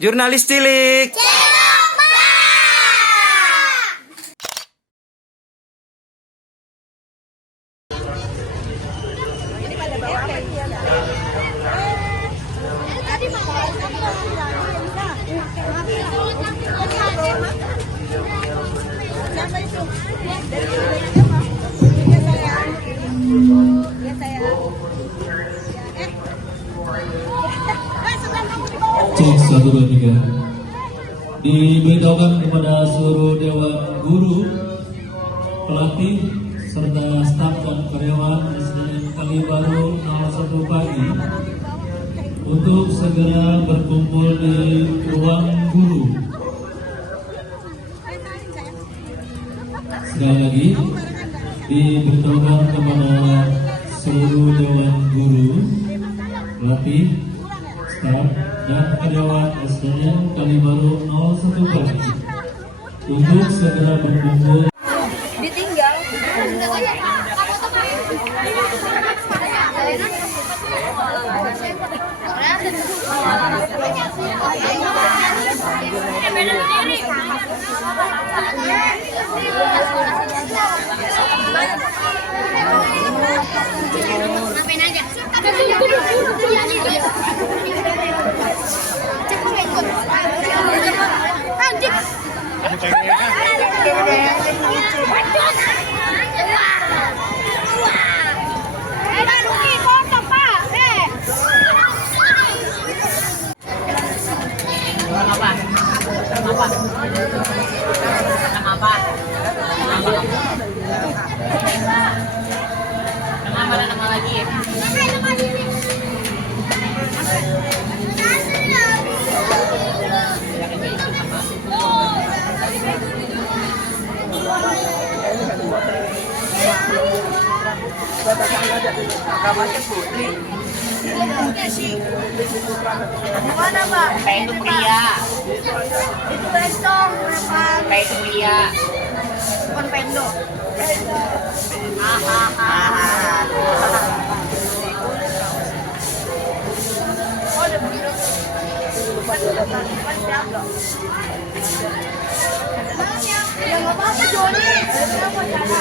Jurnalis Cilik. Cek 1, 2, 3. Diberitahukan kepada seluruh dewan guru, pelatih, serta staf dan karyawan SDN Kalibaru 01 pagi untuk segera berkumpul di ruang guru. Sekali lagi, diberitahukan kepada seluruh dewan guru, pelatih, staf dan karyawan SDN Kalibaru 01 pagi untuk segera berkumpul. Ditinggal. Ngapain aja? Nama lagi ya? Mana Mbak? Kayak itu pria. Itu bestong berapa? Kayak itu pria. Bukan pendo. Oh, udah begitu. Ya nggak apa-apa Joni. Apa cara?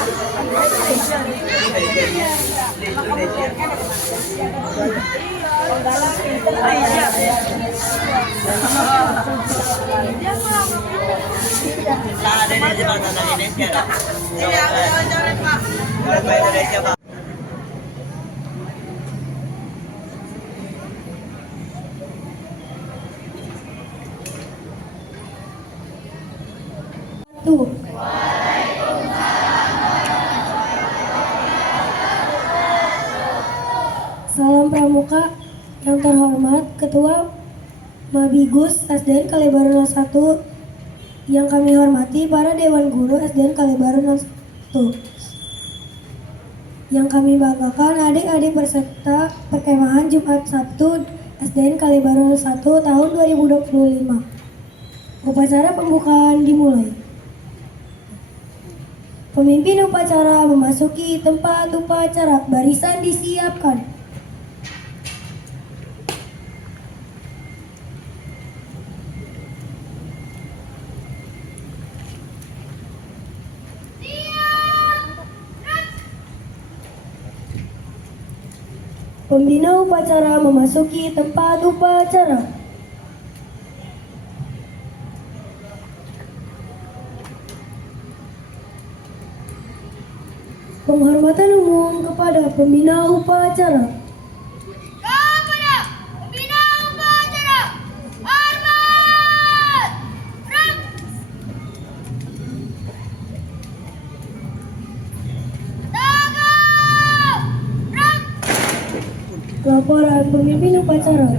Salam Pramuka yang terhormat Ketua Mabigus SDN Kalibaru 01, yang kami hormati para Dewan Guru SDN Kalibaru 01, yang kami banggakan adik-adik peserta perkemahan Jumat Sabtu SDN Kalibaru 01 tahun 2025. Upacara pembukaan dimulai. Pemimpin upacara memasuki tempat upacara, barisan disiapkan. Pembina upacara memasuki tempat upacara. Penghormatan umum kepada pembina upacara. Kepada pembina upacara, hormat. Laporan pemimpin upacara.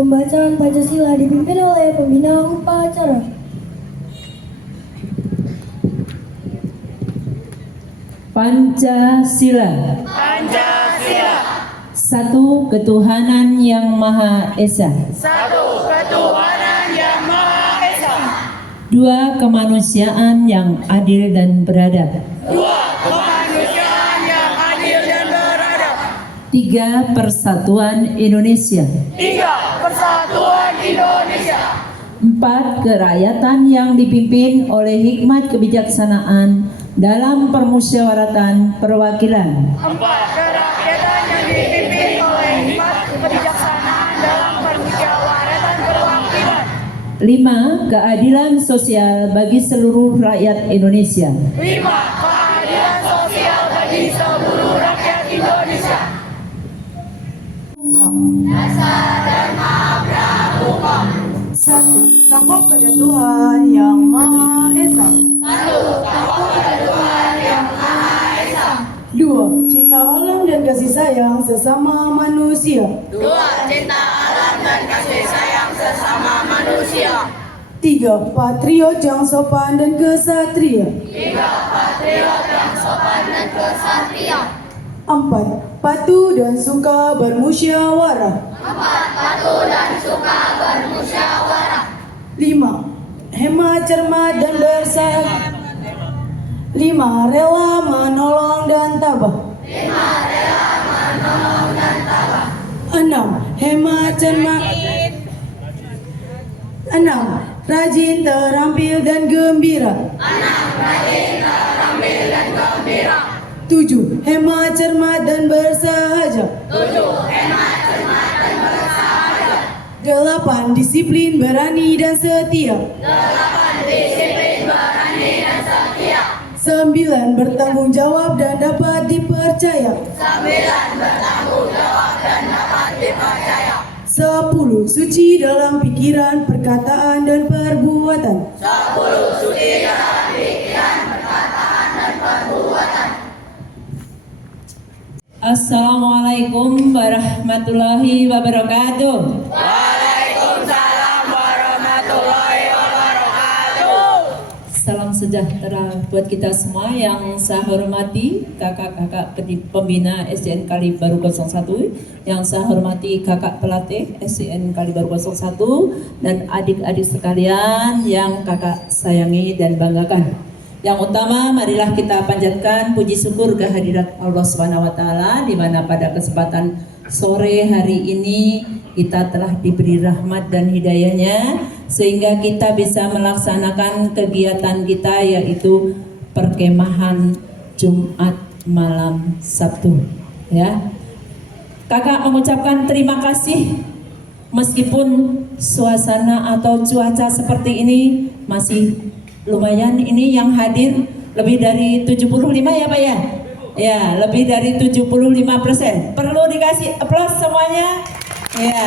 Pembacaan Pancasila dipimpin oleh pembina upacara. Pancasila. Pancasila. Satu ketuhanan yang Maha Esa. Satu ketuhanan yang Maha Esa. Dua kemanusiaan yang adil dan beradab. Dua kemanusiaan yang adil dan beradab. Tiga persatuan Indonesia. Tiga persatuan Indonesia. Empat kerakyatan yang dipimpin oleh hikmat kebijaksanaan dalam permusyawaratan perwakilan. Empat kerakyatan yang dipimpin oleh hikmat kebijaksanaan dalam permusyawaratan perwakilan. Lima keadilan sosial bagi seluruh rakyat Indonesia. Lima keadilan sosial bagi seluruh rakyat Indonesia. Satu, takut pada Tuhan yang Maha Esa. Dua, cinta alam dan kasih sayang sesama manusia. Dua, cinta alam dan kasih sayang sesama manusia. Tiga, patriot yang sopan dan kesatria. Tiga, patriot yang sopan dan kesatria. Empat, patuh dan suka bermusyawarah. Empat, patuh dan suka bermusyawarah. Lima, hemat, cermat dan bersahabat. Lima, rela menolong dan tabah. Enam, hemat, cermat. Enam, rajin, terampil dan gembira. Tujuh, hemat, cermat dan bersahaja. Delapan, disiplin, berani dan setia. Sembilan, bertanggung jawab dan dapat dipercaya. Sepuluh, suci dalam pikiran, perkataan dan perbuatan. Assalamualaikum warahmatullahi wabarakatuh. Waalaikumsalam warahmatullahi wabarakatuh. Salam sejahtera buat kita semua yang saya hormati kakak-kakak pembina SDN Kali Baru 01, yang saya hormati kakak pelatih SDN Kali Baru 01, dan adik-adik sekalian yang kakak sayangi dan banggakan. Yang utama, marilah kita panjatkan puji syukur kehadirat Allah SWT, di mana pada kesempatan sore hari ini kita telah diberi rahmat dan hidayahnya sehingga kita bisa melaksanakan kegiatan kita, yaitu perkemahan Jumat malam Sabtu. Ya, kakak mengucapkan terima kasih meskipun suasana atau cuaca seperti ini masih lumayan. Ini yang hadir lebih dari 75 ya Pak ya? Ya, lebih dari 75%. Perlu dikasih aplaus semuanya? Ya.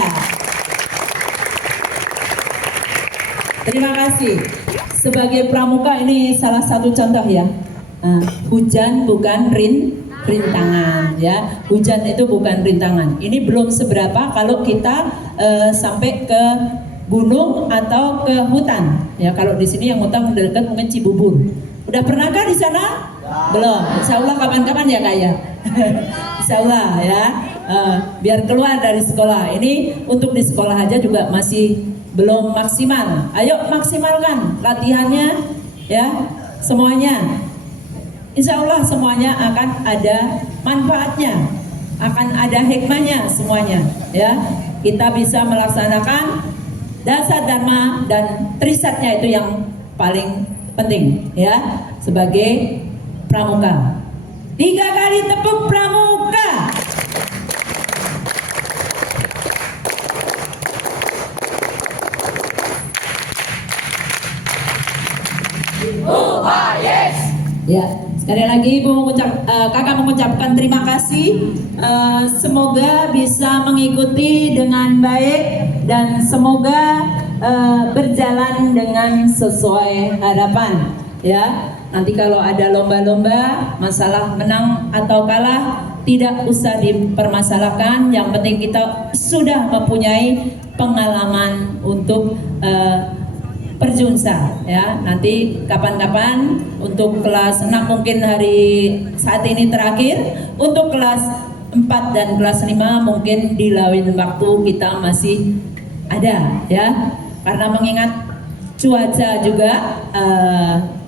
Terima kasih. Sebagai pramuka ini salah satu contoh ya. Hujan bukan rintangan ya. Hujan itu bukan rintangan. Ini belum seberapa kalau kita sampai ke gunung atau ke hutan. Ya, kalau di sini yang hutan dekat mungkin Cibubur. Udah pernahkah di sana? Belum. Insya Allah kapan-kapan ya Kak ya. Insya Allah ya. Biar keluar dari sekolah. Ini untuk di sekolah aja juga masih belum maksimal. Ayo maksimalkan latihannya ya, semuanya. Insya Allah semuanya akan ada manfaatnya, akan ada hikmahnya semuanya ya. Kita bisa melaksanakan dasar dharma dan trisatnya, itu yang paling penting ya sebagai pramuka. 3 kali tepuk pramuka. Ya, sekali lagi kakak mengucapkan terima kasih. Semoga bisa mengikuti dengan baik dan semoga berjalan dengan sesuai harapan. Ya, nanti kalau ada lomba-lomba, masalah menang atau kalah tidak usah dipermasalahkan. Yang penting kita sudah mempunyai pengalaman untuk perjunsa ya. Nanti kapan-kapan untuk kelas 6 mungkin hari saat ini terakhir, untuk kelas 4 dan kelas 5 mungkin di lain waktu kita masih ada ya, karena mengingat cuaca juga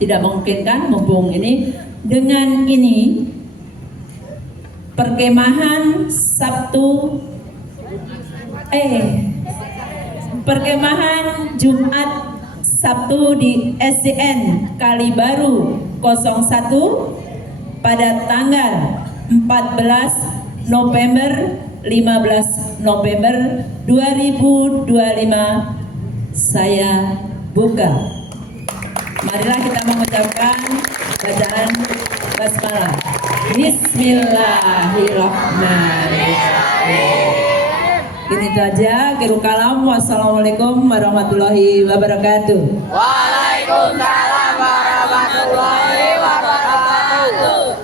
tidak memungkinkan. Mumpung ini dengan ini perkemahan perkemahan Jumat Sabtu di SDN Kalibaru 01 pada tanggal 14 November 15 November 2025 saya buka. Marilah kita mengucapkan bacaan basmalah. Bismillahirrahmanirrahim. Ini itu aja. Akhirul kalam. Wassalamualaikum warahmatullahi wabarakatuh. Waalaikumsalam warahmatullahi wabarakatuh.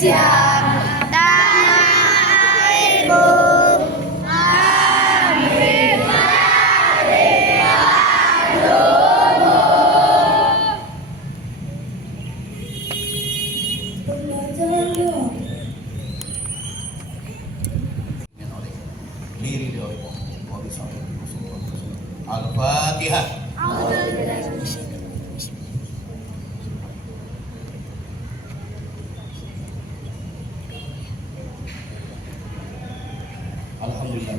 Siap. Gerak. Al-Fatihah. Alhamdulillah.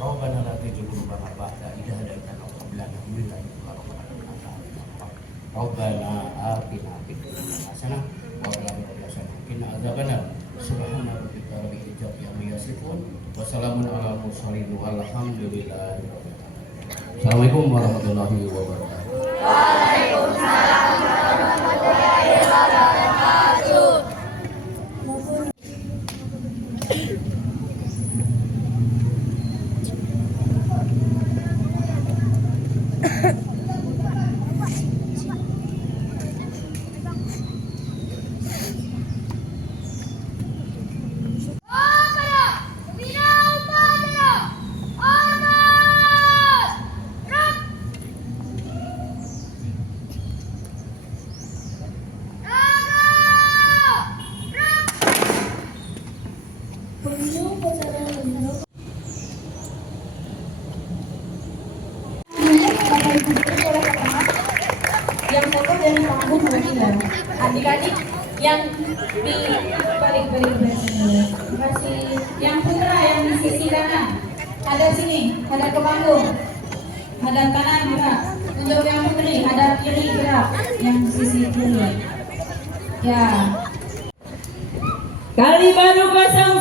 Rabbana la tuzigh qulubana ba'da idh hadaytana wa hab lana min ladunka rahmatan innaka antal wahhab. Rabbana atina fid dunya hasanah wa fil akhirati hasanah wa qina adzabannar. Subhana rabbika rabbil izzati amma yasifun wa salamun alal mursalin walhamdulillahi rabbil alamin. Assalamualaikum warahmatullahi wabarakatuh. Waalaikumsalam warahmatullahi wabarakatuh. Yang satu dari panggung perwakilan adik-adik yang di balik-balik sini. Masih yang putra yang di sisi kanan ada sini, ada ke panggung, ada kanan gerak. Untuk yang putri ada kiri gerak, yang di sisi kiri. Ya. Kalibaru 01.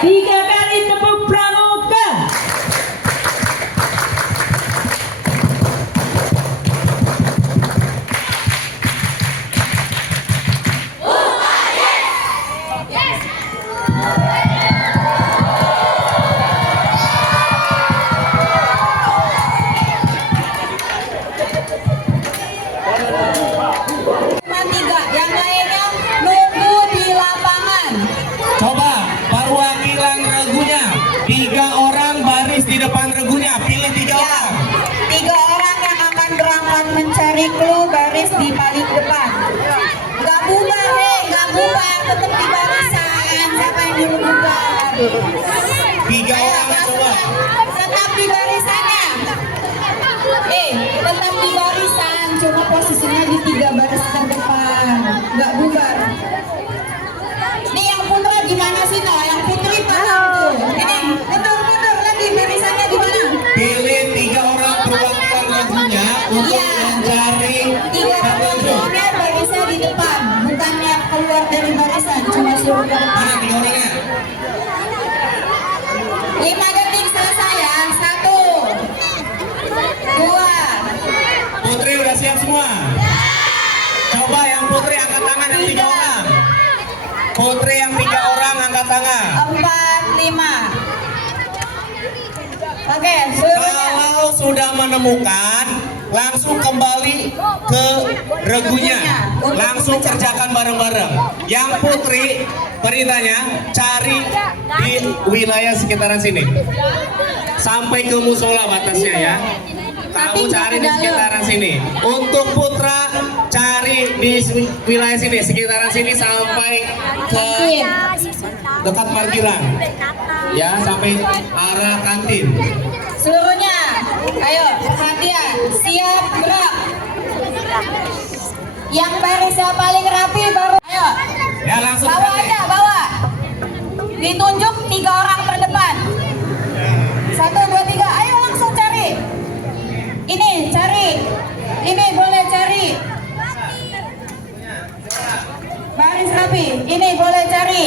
Tiga kali tepuk pramuka. Cuma tiga, yang lain Riklu baris di paling depan. Nggak bubar nggak bubar, tetap di barisan. Siapa yang dulu bubar? 3 orang coba. Tetap di barisannya. Tetap di barisan, cuma posisinya di 3 baris terdepan. Nggak bubar. Nih yang putra gimana sih no? Yang putri paham tuh. Ini mundur lagi barisannya di mana? Pilih 3 orang perwakilan lagunya untuk mencari 3 orangnya barisnya di depan, bukannya keluar dari barisan, cuma suruh ke depan. Mana 3 orangnya? 5 detik selesai ya. 1, 2. Putri udah siap semua? Coba yang putri angkat tangan yang 3 orang. Putri yang 3 orang angkat tangan. 4, 5. Oke, seluruhnya. Kalau sudah menemukan, langsung kembali ke regunya. Langsung kerjakan bareng-bareng. Yang putri, perintahnya cari di wilayah sekitaran sini. Sampai ke musola batasnya ya. Kamu cari di sekitaran sini. Untuk putra, cari di wilayah sini, sekitaran sini sampai ke dekat parkiran. Ya, sampai arah kantin. Seluruhnya, ayo perhatian, siap gerak. Yang barisnya paling rapi baru, ayo. Ya, langsung Bawa cari. aja, bawa. Ditunjuk 3 orang terdepan. 1, 2, 3, ayo langsung cari. Ini cari, ini boleh cari. Baris rapi, ini boleh cari.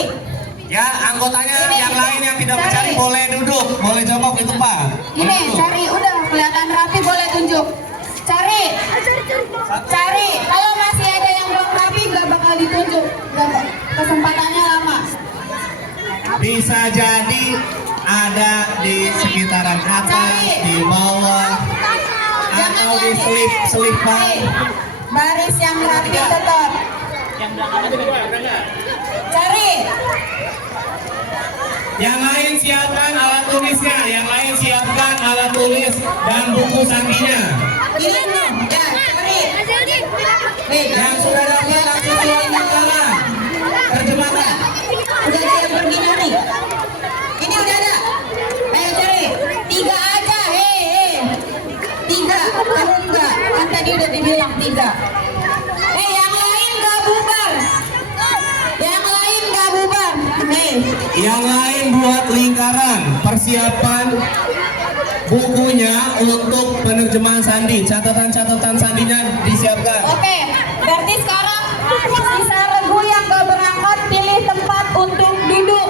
Ya, anggotanya yang lain yang tidak mencari boleh duduk, boleh jongkok di tempat. Ini cari, udah kelihatan rapi boleh tunjuk. Cari, cari. Kalau masih ada yang belum rapi nggak bakal ditunjuk. Kesempatannya lama. Bisa jadi ada di sekitaran atas, di bawah, atau di selip-selipan. Baris yang rapi tetap. Cari. Yang lain siapkan alat tulisnya, yang lain siapkan alat tulis dan buku sandinya. Ini belum. Ya, cari. Yang sudah dapat langsung silahkan tangan. Terjemahkan. Udah ada yang pergi nyari. Ini udah ada. Ayo cari. 3 aja. 3. Kamu enggak. Kan tadi udah dibilang 3. Yang lain enggak bubar. Yang lain enggak bubar. Yang lain buat lingkaran, persiapan bukunya untuk penerjemahan sandi. Catatan-catatan sandinya disiapkan. Oke, berarti sekarang sisa regu yang gak berangkat pilih tempat untuk duduk.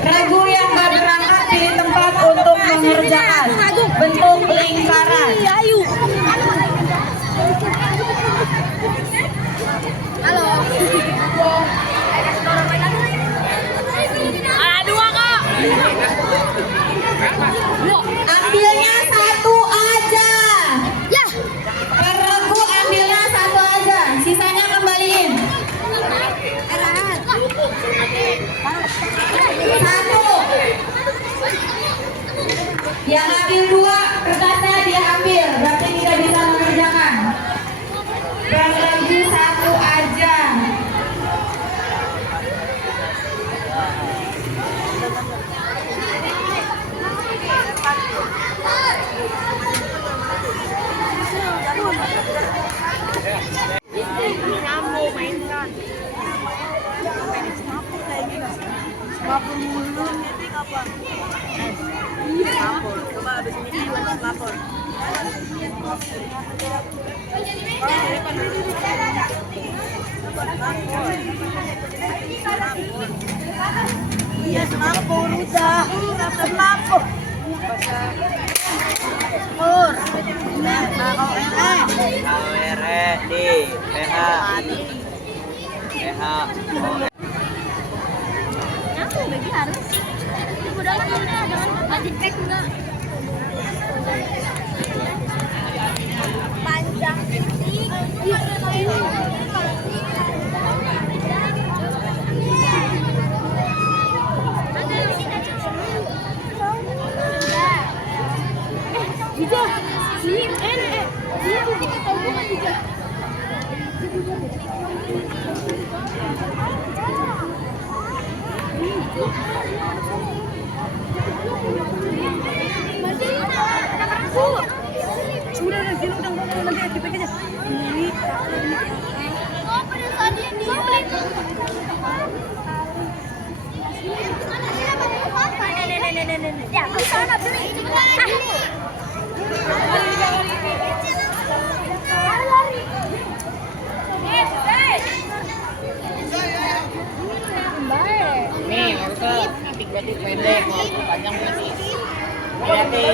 Regu yang gak berangkat pilih tempat untuk mengerjakan bentuk lingkaran. Halo. Ada 2 kak. Ambilnya 1 aja. Ya. Per regu ambilnya 1 aja, sisanya kembaliin. 1. Yang ambil 2, kertasnya dia ambil, berarti tidak bisa mengerjakan. Per regu 1 aja. Iya, semapur udah. Semapur. Pur. di PH. Aku lagi harus. Udah kan jangan lanjut pack enggak. Panjang titik. Bisa. Sini, Ya, ke sana beli. Lari. Nih, harusnya nanti jadi pendek, mau panjang berarti. Berarti.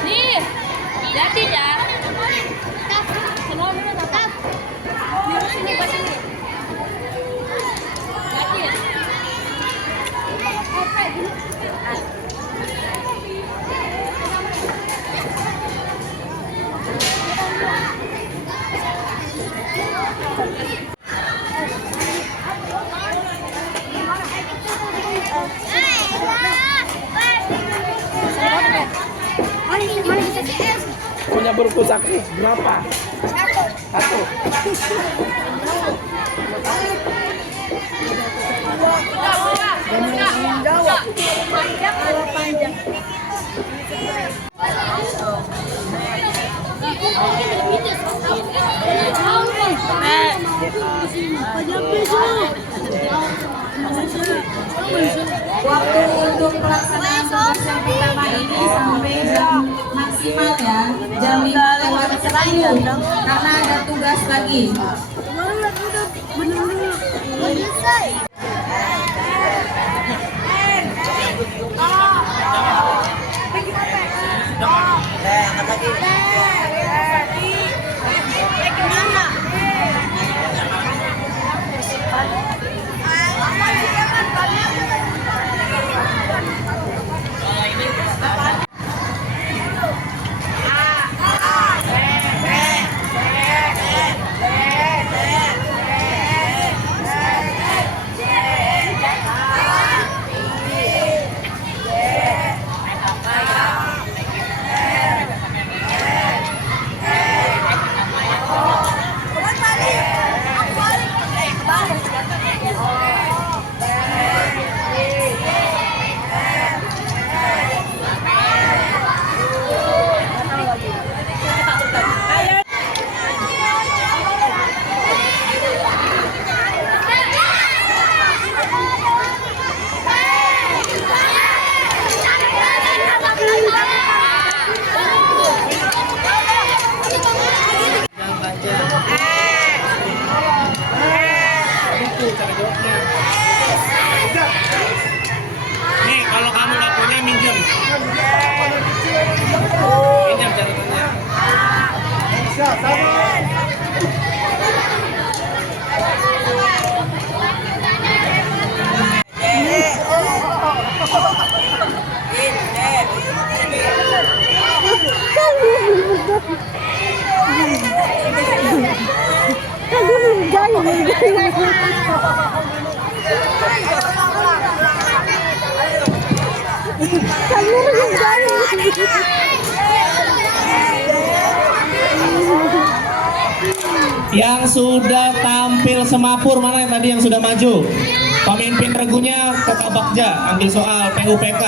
Nih, jadi ya. Kenal dulu tak? Biar sini pas ini. Jadi ya. Punya buku saku berapa? Satu. Waktu untuk pelaksanaan tugas yang pertama ini sampai jam maksimal ya, jam 5:10 karena ada tugas lagi. Nih, kalau kamu nggak punya minjem. Minjem catatannya. Yang sudah tampil semapur mana yang tadi yang sudah maju? Pemimpin regunya Kota Bagja ambil soal PUPK.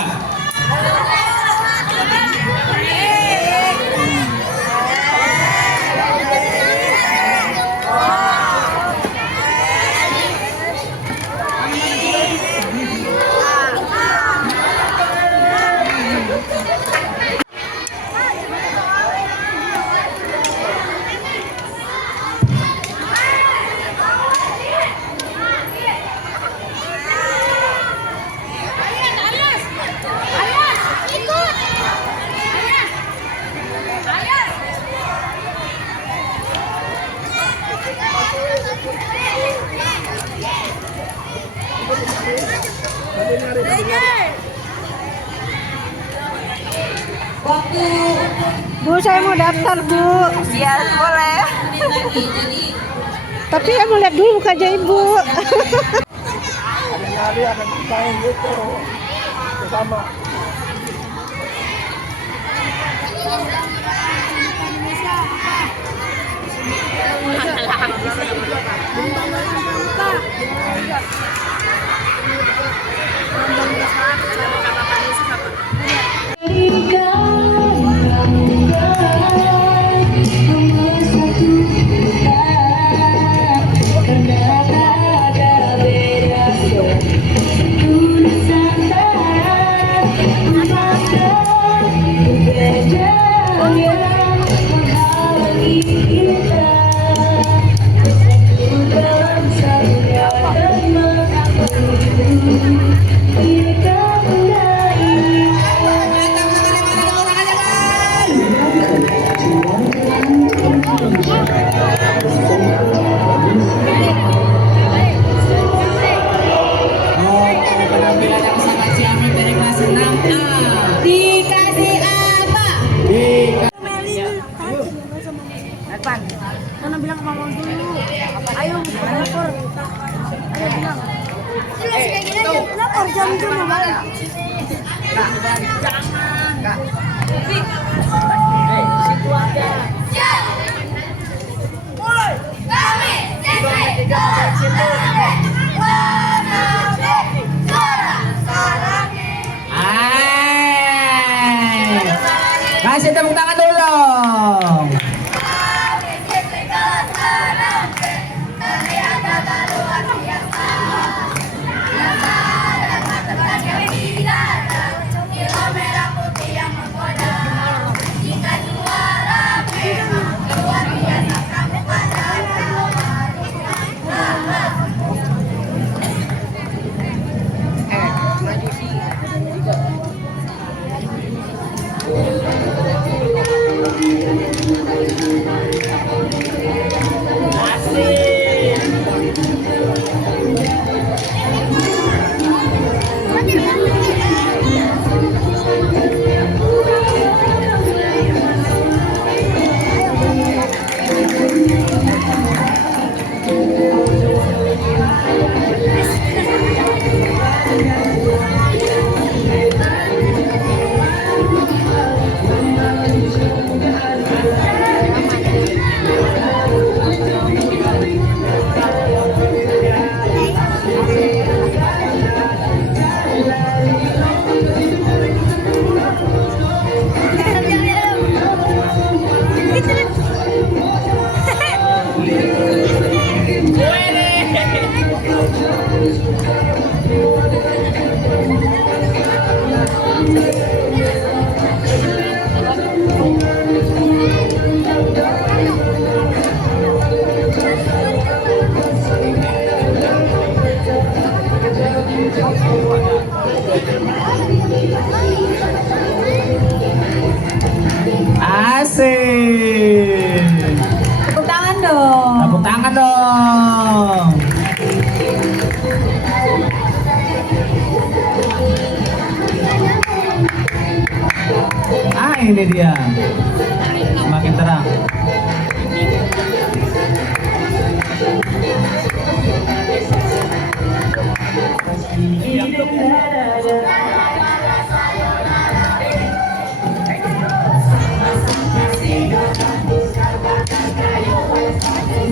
Waktu Bu, saya mau daftar, Bu. Iya, boleh. lagi. Jadi Tapi saya mau lihat dulu mukanya Ibu. Penampilan yang sangat ciamik dari kelas 6A. dikasih apa? Mana bilang ke Mama dulu. Ayo, lapor. Ayo bilang. Lapor jam-jam banget. Kasih tepuk tangan dulu dong. Asik. Tepuk tangan dong. Tepuk tangan dong. Ah, ini dia. Semakin terang.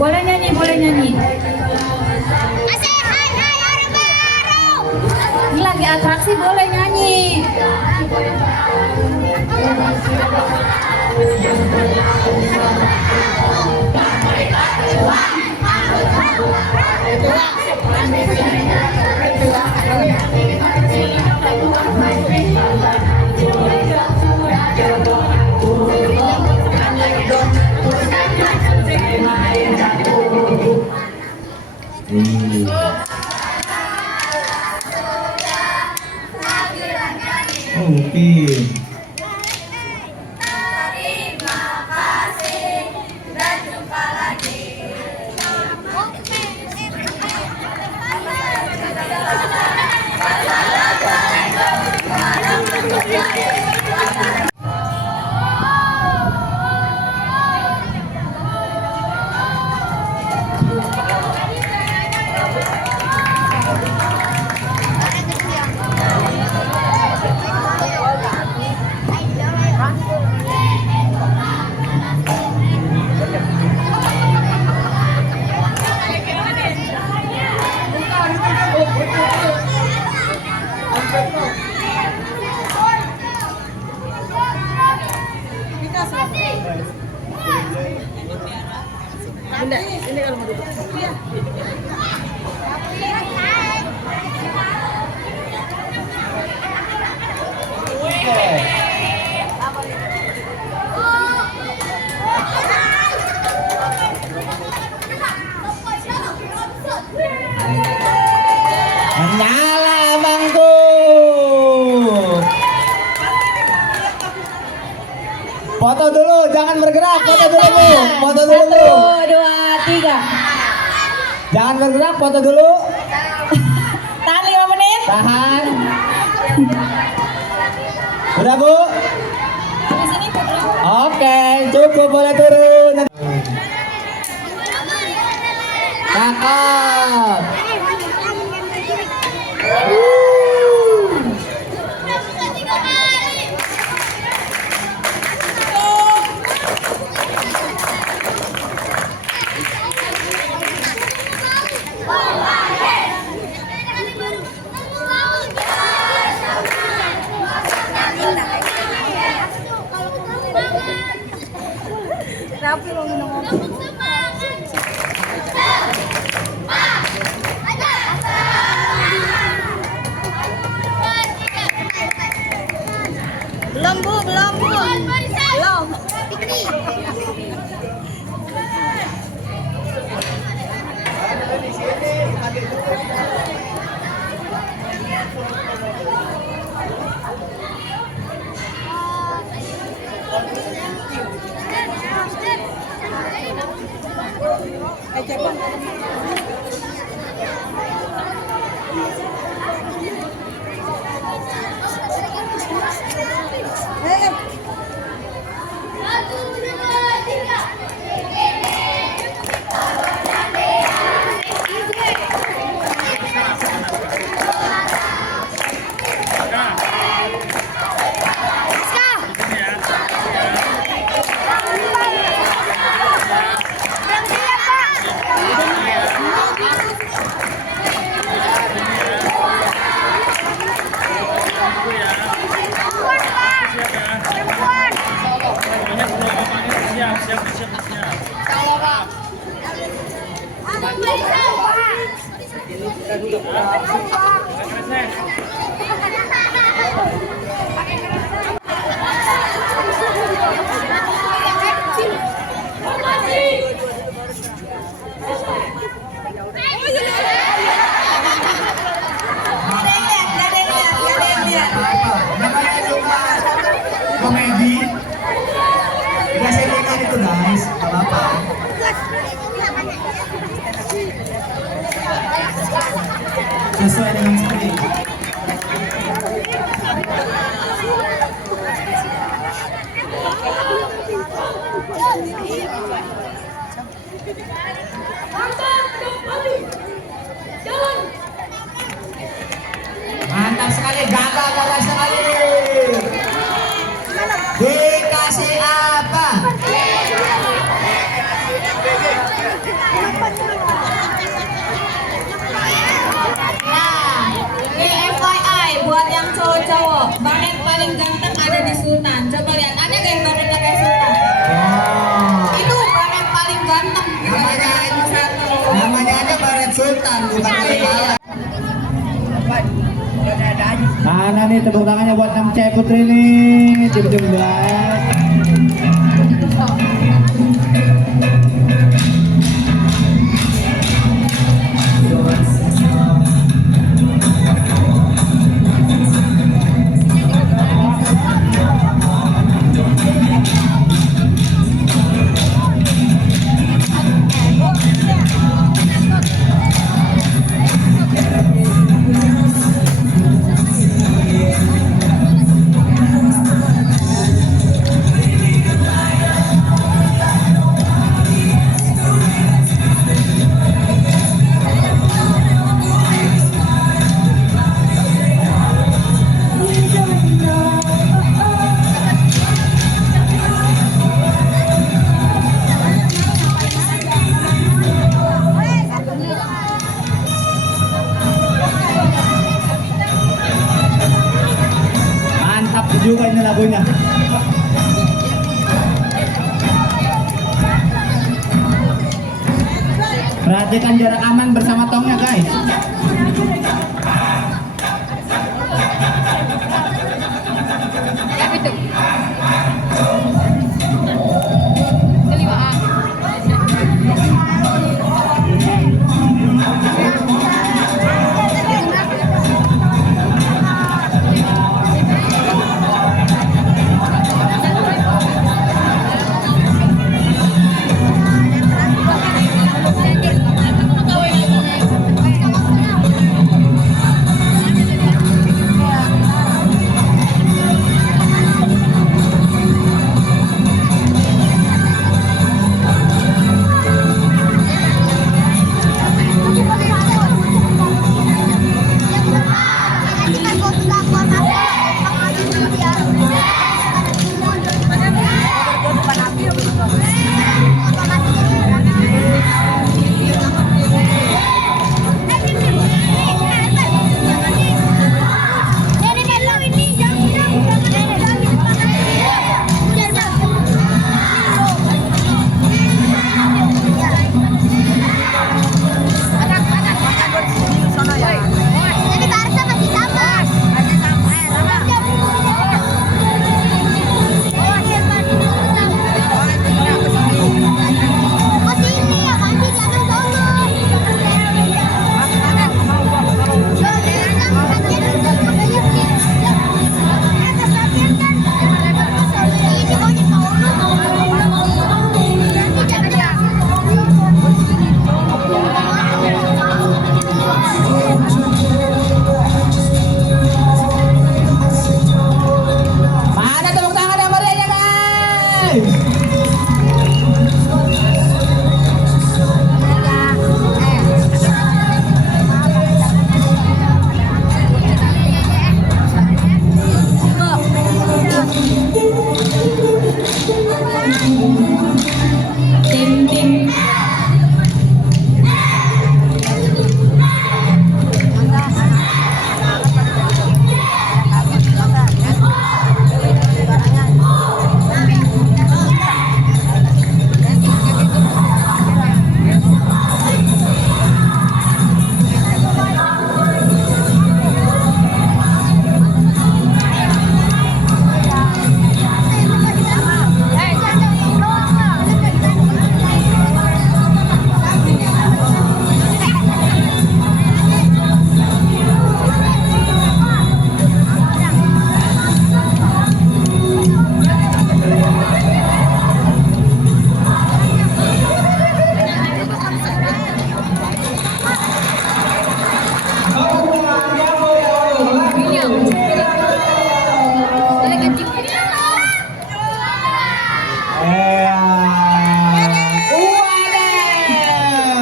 Boleh nyanyi, boleh nyanyi. Ini lagi atraksi, boleh nyanyi. Oke. Nyala bangku. Foto dulu, jangan bergerak. Foto dulu, Bu. Foto dulu, Bu. 1, 2, 3. Jangan bergerak, foto dulu. Tahan 5 menit. Tahan. Udah, Bu? Di sini Putri. Oke, cukup, boleh turun. Cakep. Belum Bu, belum Bu. Belum. Komedi. Tidak saya itu guys, nggak apa-apa. Sesuai dengan skrip. Mantap sekali, gagah sekali. Dikasih apa? FYI buat yang cowok-cowok, baret paling ganteng ada di Sultan. Coba lihat, ada nggak yang baretnya kayak Sultan? Itu baret paling ganteng. Namanya aja baret Sultan, bukan kayak. Mana nih tepuk tangannya buat 6C Putri nih, tim 11. Mantap juga ini lagunya. Perhatikan jarak aman bersama tongnya guys.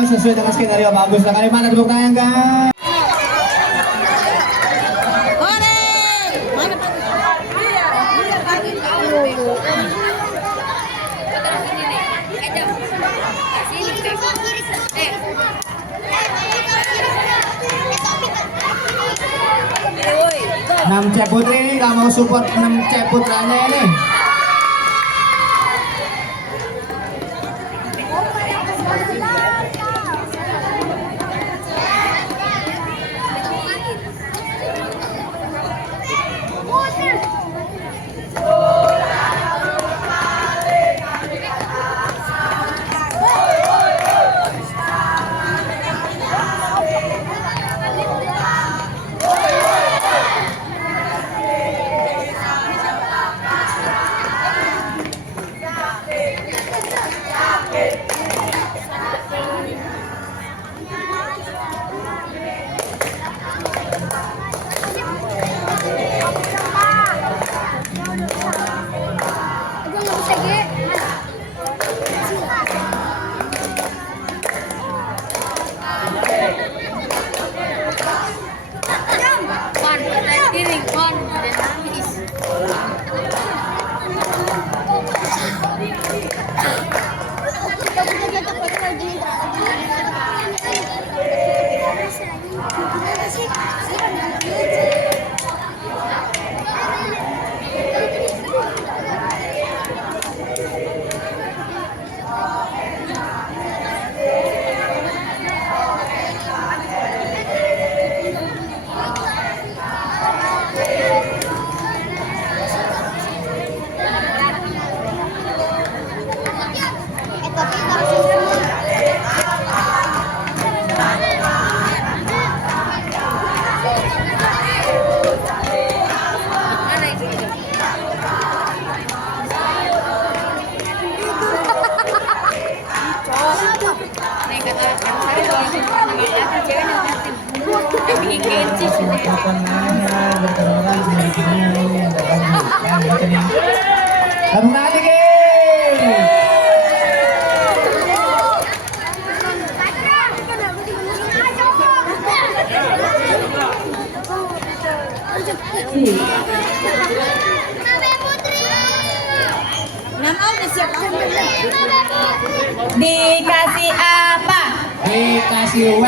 Sesuai dengan skenario bagus sekali. Mana tepuk tangan guys? Enam C Putri ini nggak mau support 6 C putranya ini. Dikasih apa? Dikasih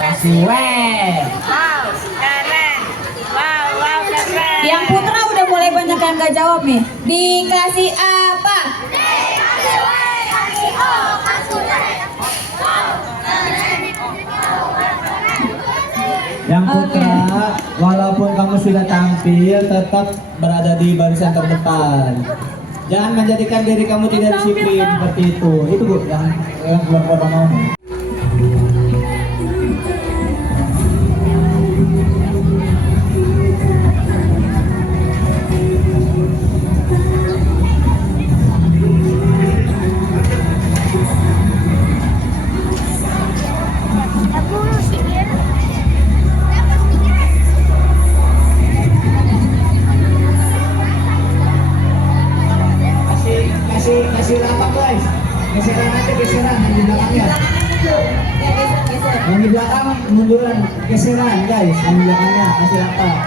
kasih Yang putra udah mulai banyak yang gak jawab nih. Dikasih apa? Yang putra, walaupun kamu sudah tampil, tetap berada di barisan terdepan. Jangan menjadikan diri kamu tidak disiplin seperti itu. Itu Bu, yang keluar mau. Kasih lapak guys, geseran aja, geseran yang di belakangnya. Yang di belakang munduran, geseran guys, yang di belakangnya kasih lapak.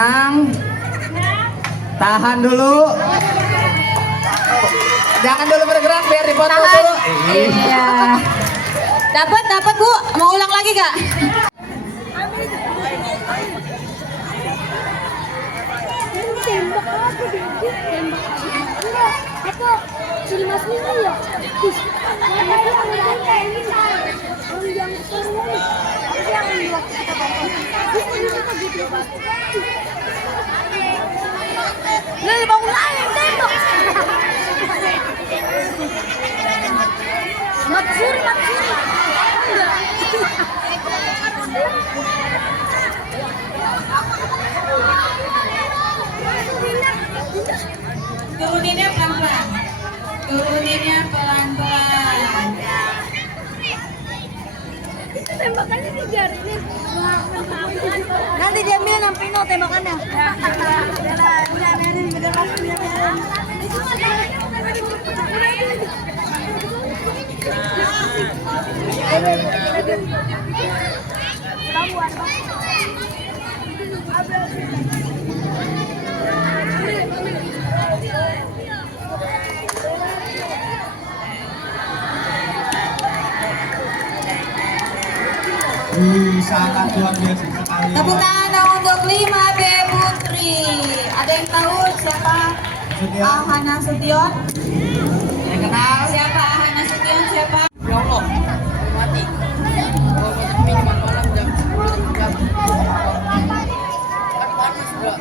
Tenang. Tahan dulu. Jangan dulu bergerak biar dipoto dulu. Iya. Dapat Bu. Mau ulang lagi gak? Tembak apa dia? Tembak. Enggak. Apa? Sudah masuk ini ya? Yang seru. Yang dua kita bangun lagi tembak. Matsuri. Turuninnya pelan-pelan. Tembakannya digarin. Nanti diambil yang Pino tembakannya. Sangat luar biasa sekali. Tepuk tangan untuk 5B Putri. Ada yang tahu siapa Ahana Sution? Yang kenal siapa Ahana Sution? Siapa? Ya Allah. Mati. Minuman malam jam 10 jam. Kan panas bro.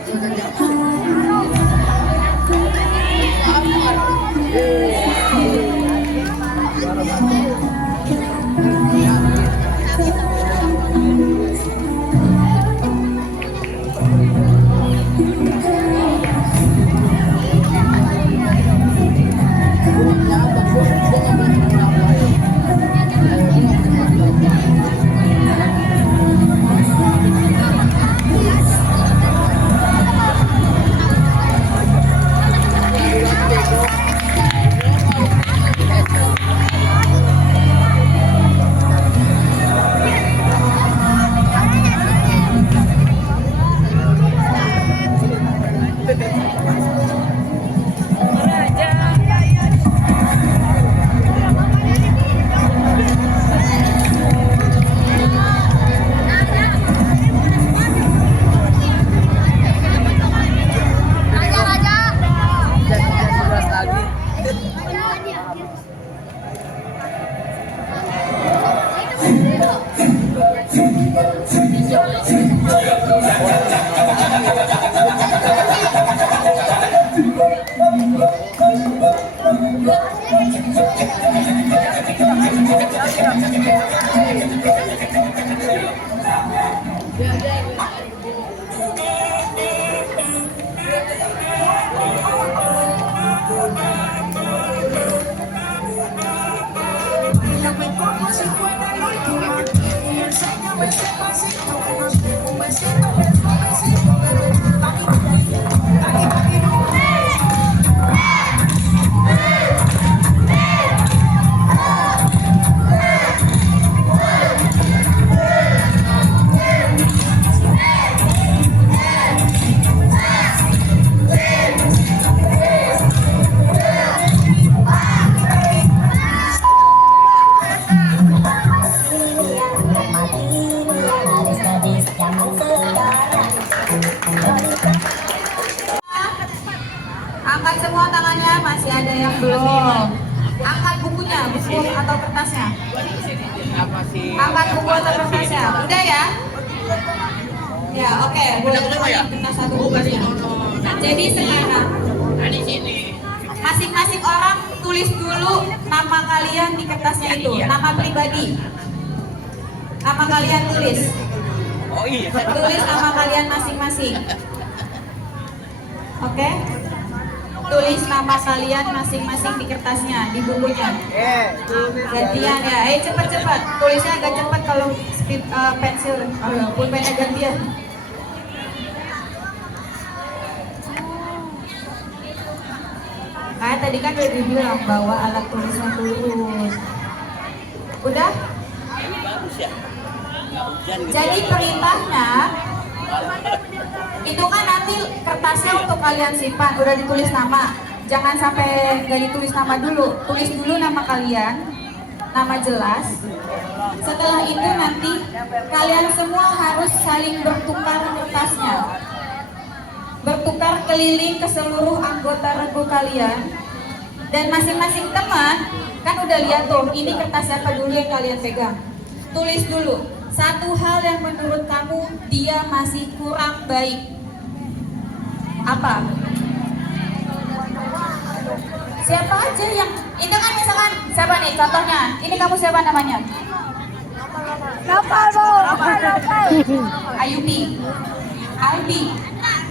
Angkat semua tangannya, masih ada yang belum. Angkat bukunya, buku atau kertasnya. Angkat buku atau kertasnya. Udah ya? Ya, oke. Boleh kertas satu bukunya. Jadi sekarang masing-masing orang tulis dulu nama kalian di kertasnya itu, nama pribadi. Nama kalian tulis. Tulis nama kalian masing-masing. Oke? Tulis nama kalian masing-masing di kertasnya, di bukunya. Gantian ya, cepat-cepat. Tulisnya agak cepat kalau speed pensil, pulpennya gantian. Kayak tadi kan udah dibilang bawa alat tulisnya terus. Udah? Jadi perintahnya Itu kan nanti kertasnya untuk kalian simpan, udah ditulis nama. Jangan sampai nggak ditulis nama dulu. Tulis dulu nama kalian, nama jelas. Setelah itu nanti kalian semua harus saling bertukar kertasnya. Bertukar keliling ke seluruh anggota regu kalian. Dan masing-masing teman kan udah lihat tuh, ini kertas siapa dulu yang kalian pegang. Tulis dulu satu hal yang menurut kamu dia masih kurang baik. Apa? Siapa aja yang itu kan, misalkan siapa nih contohnya? Ini kamu siapa namanya? Ayubi, Albi.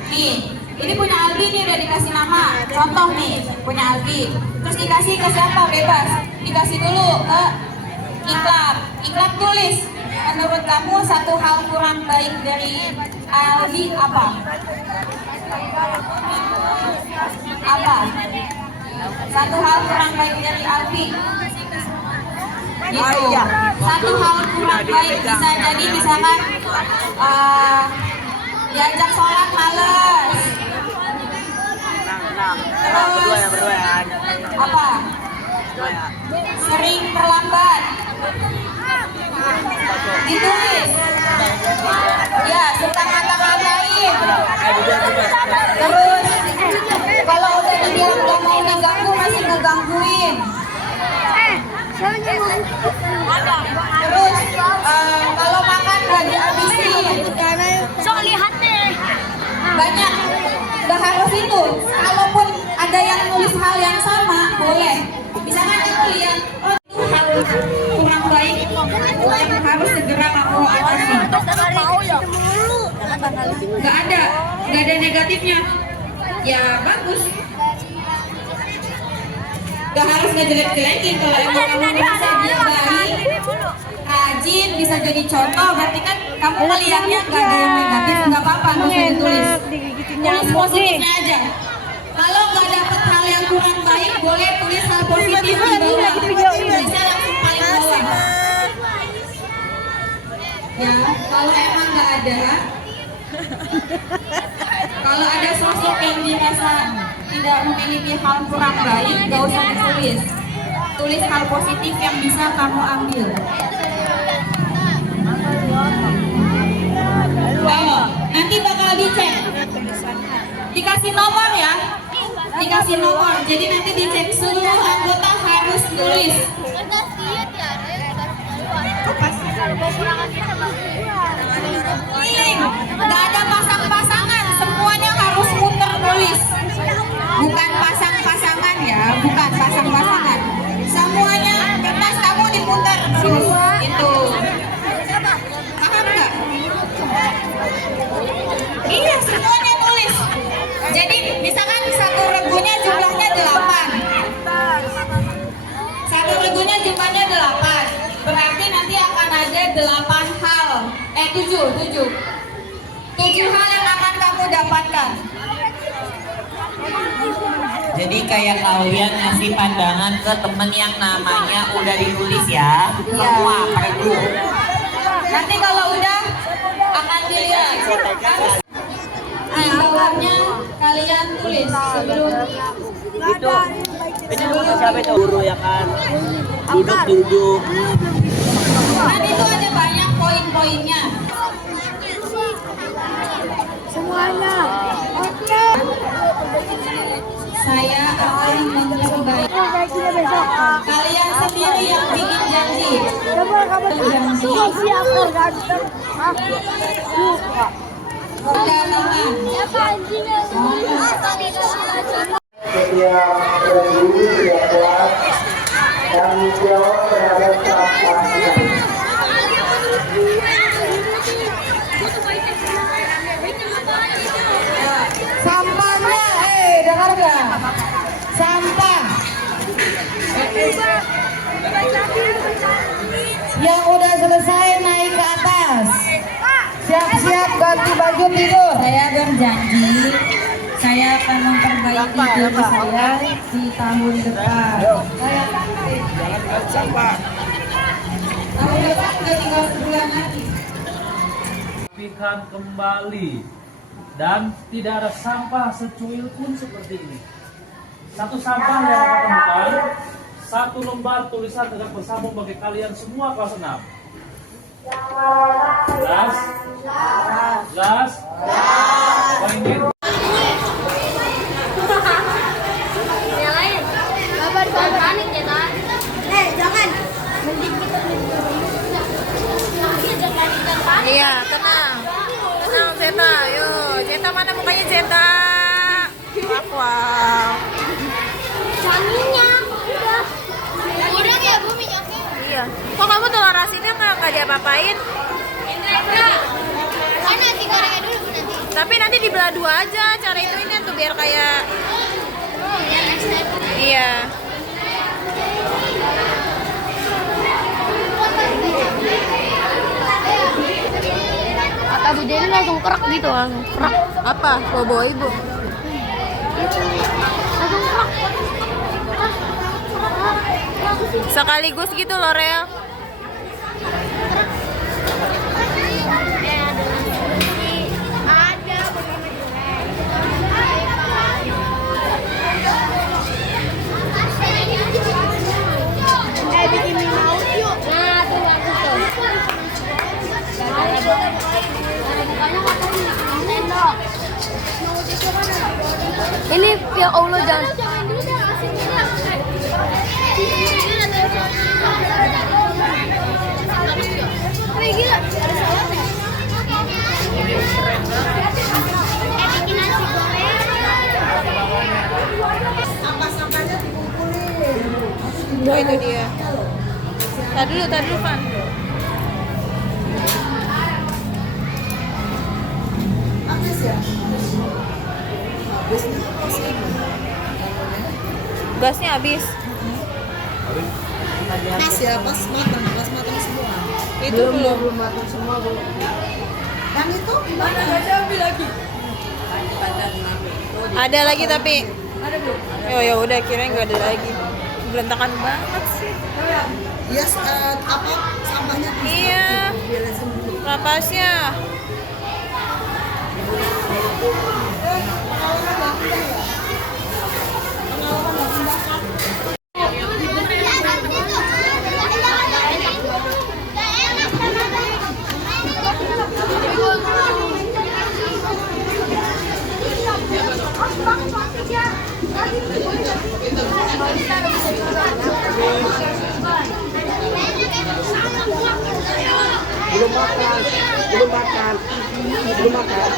Nih, ini punya Albi nih, udah dikasih nama. Contoh nih, punya Albi. Terus dikasih ke siapa? Bebas. Dikasih dulu ke Iklab. Iklab tulis, menurut kamu satu hal kurang baik dari Albi apa? Apa? Satu hal kurang baik dari Albi. Gitu. Satu hal kurang baik bisa jadi misalkan diajak sholat males. Terus apa? Sering terlambat. Ditulis. Ya, serta ngata-ngatain. Terus kalau udah dibilang gak mau ngeganggu, masih ngegangguin. Terus kalau makan gak dihabisin. Banyak. Gak harus itu. Kalaupun ada yang nulis hal yang sama, boleh. Misalkan kamu lihat, oh itu hal kurang baik yang harus segera kamu atasi. Gak ada negatifnya. Ya bagus. Gak harus ngejelek-jelekin. Kalau emang kamu merasa dia baik, rajin, bisa jadi contoh, berarti kan kamu melihatnya gak ada yang negatif, gak apa-apa, gak usah ditulis. Tulis positifnya aja. Kalau gak dapet hal yang kurang baik, boleh tulis hal positif di bawah. Bisa langsung paling bawah. Ya, kalau emang gak ada, kalau ada sosok yang dirasa tidak memiliki hal kurang baik, gak usah ditulis. Tulis hal positif yang bisa kamu ambil. Oh, nanti bakal dicek. Dikasih nomor ya. Dikasih nomor. Jadi nanti dicek seluruh anggota harus tulis. Gak ada pasang-pasangan, semuanya harus muter tulis. Bukan pasang-pasangan ya, bukan pasang-pasangan. Semuanya kertas kamu diputar terus. Itu. Paham nggak? Iya, semuanya tulis. Jadi misalkan satu regunya jumlahnya 8. Satu regunya jumlahnya 8. Berarti nanti akan ada 8 hal. 7 hal yang akan kamu dapatkan. Jadi kayak kalian ngasih pandangan ke temen yang namanya udah ditulis ya, semua per grup. Nanti kalau udah akan dilihat. Di bawahnya kalian tulis sebelum Itu siapa itu? Guru ya kan, duduk. Kan itu ada banyak poin-poinnya. Semuanya. Oke. Saya akan memperbaiki. Kalian sendiri yang bikin janji. Janji. Undangan. Setiap guru, setiap kelas, tanggung jawab terhadap sampahnya. Sampahnya, dengar gak? Sampah yang udah selesai naik ke atas. Siap-siap ganti baju tidur. Saya berjanji saya akan memperbaiki diri saya di tahun depan. Tahun depan udah tinggal sebulan lagi. dirapikan kembali dan tidak ada sampah secuil pun seperti ini. Satu sampah yang akan temukan, satu lembar tulisan dengan bersambung bagi kalian semua kelas 6. Jelas? Jelas? Poinnya. Yang lain. Kabar panik ya, Tan. Jangan. Mending kita jangan panik. Iya, tenang. Tenang, Zeta. Yuk, Zeta mana mukanya Zeta? Wow. Minyak. Udah ya, Bu, minyaknya. Iya. Kok kamu telur asinnya nggak diapa-apain? Kan nanti gorengnya dulu, Bu, nanti. Tapi nanti dibelah dua aja, cara itu ini tuh biar kayak. Iya. Kata Bu Jenny langsung kerak gitu, langsung kerak. Apa? Bawa ibu. Langsung kerak. Sekaligus gitu loh, Rel. Bikin mie maut yuk. Nah, tuh bagus tuh. Ini ya Allah jangan. Wih gila, ada salonnya. Bikin nasi goreng. Sampah-sampahnya dikumpulin. Oh, itu dia. Tadi dulu, Van. Gasnya habis. Pas ya, pas matang semua. Itu belum. matang semua, Bu. Yang itu gimana? Ada lagi tapi. Ya udah kirain nggak ada lagi. Berantakan banget sih. Iya, apa sampahnya? Iya. Rapasnya. Belum makan.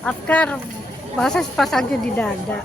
Afkar Masa pasangnya di dada.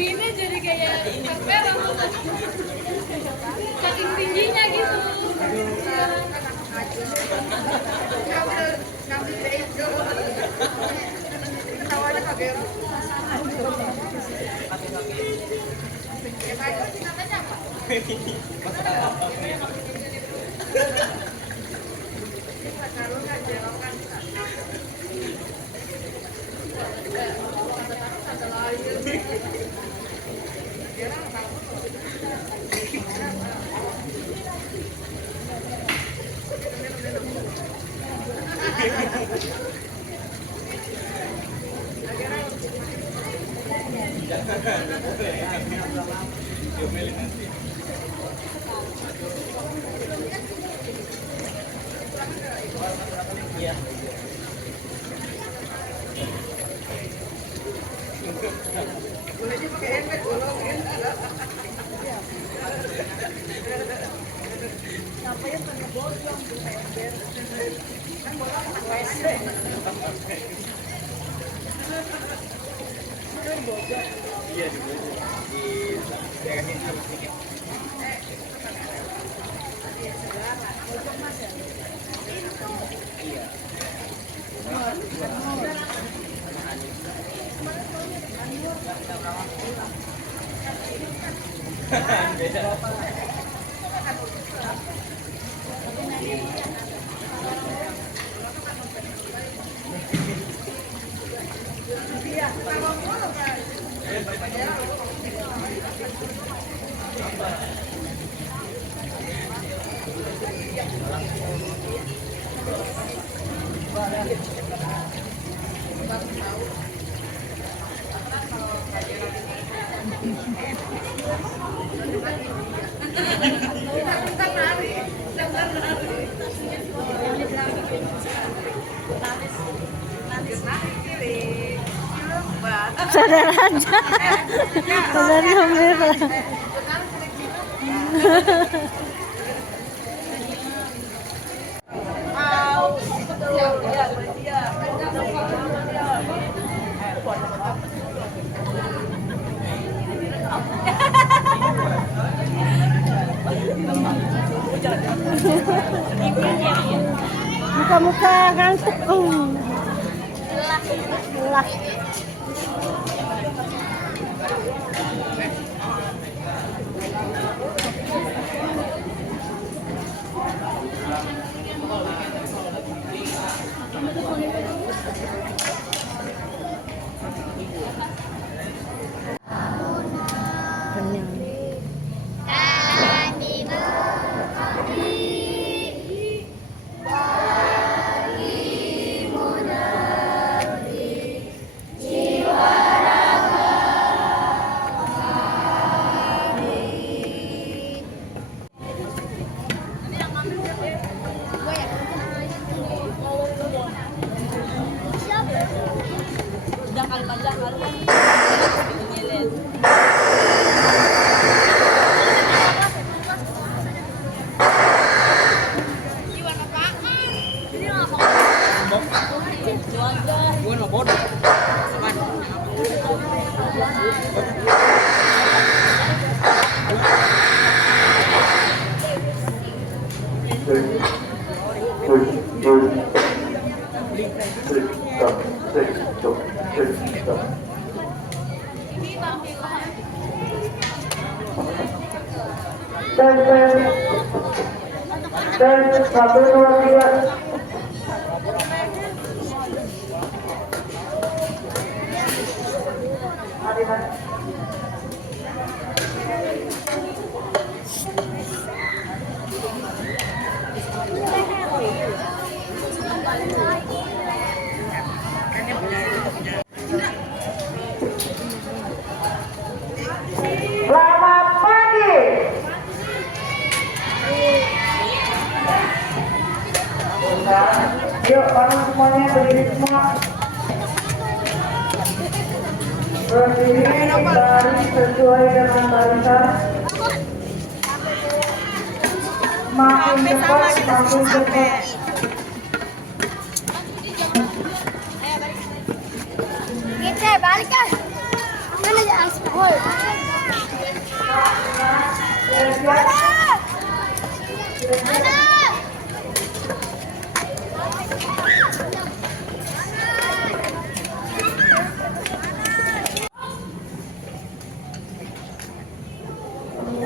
Ini jadi kayak kamera saking tingginya gitu. Sadar aja. Sadar kamera. Muka-muka ngantuk. Lelah. Gua bodoh. Satu dua tiga. Selamat pagi. Yuk, bangun semuanya, berdiri semua. Berdiri, baris sesuai dengan barisan. Makin cepat, makin cepat. Kita balikan. Mana ya aspal?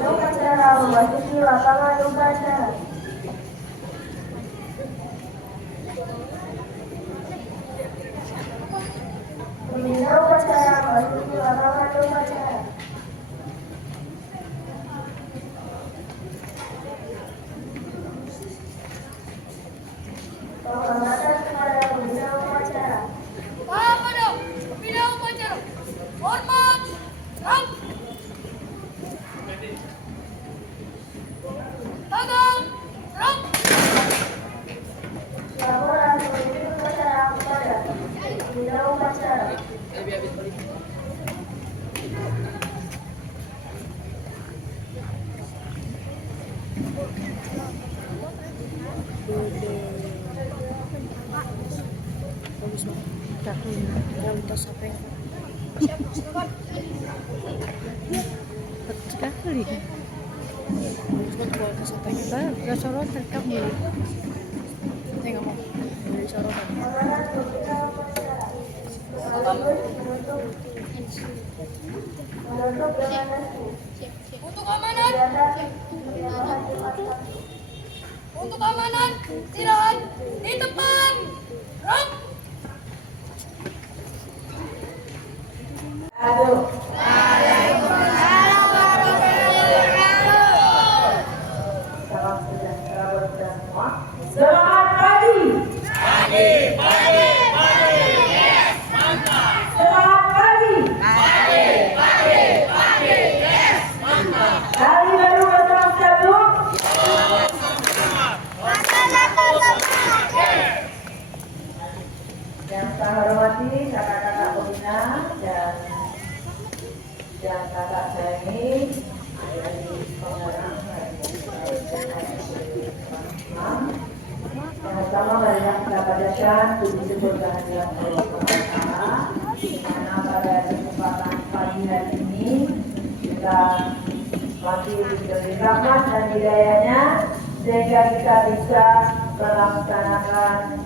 Upacara memasuki lapangan upacara. Pembina upacara memasuki lapangan upacara. Penghormatan kepada pembina upacara. Kepada pembina upacara. Hormat. Ram. Tangan. Ram. Laporan pembina upacara kepada pembina upacara. Untuk amanat. Untuk amanat. Istirahat di depan. Ram. Aduh. Selamat pagi. Selamat pagi. Hari baru bersama satu. Yang saya hormati kakak-kakak pembina dan kakak saya ini dari pengarang yang pertama banyak kita bacakan puji syukur kehadiran Allah Taala, di mana pada kesempatan pagi hari ini kita masih diberi rahmat dan hidayahnya sehingga kita bisa melaksanakan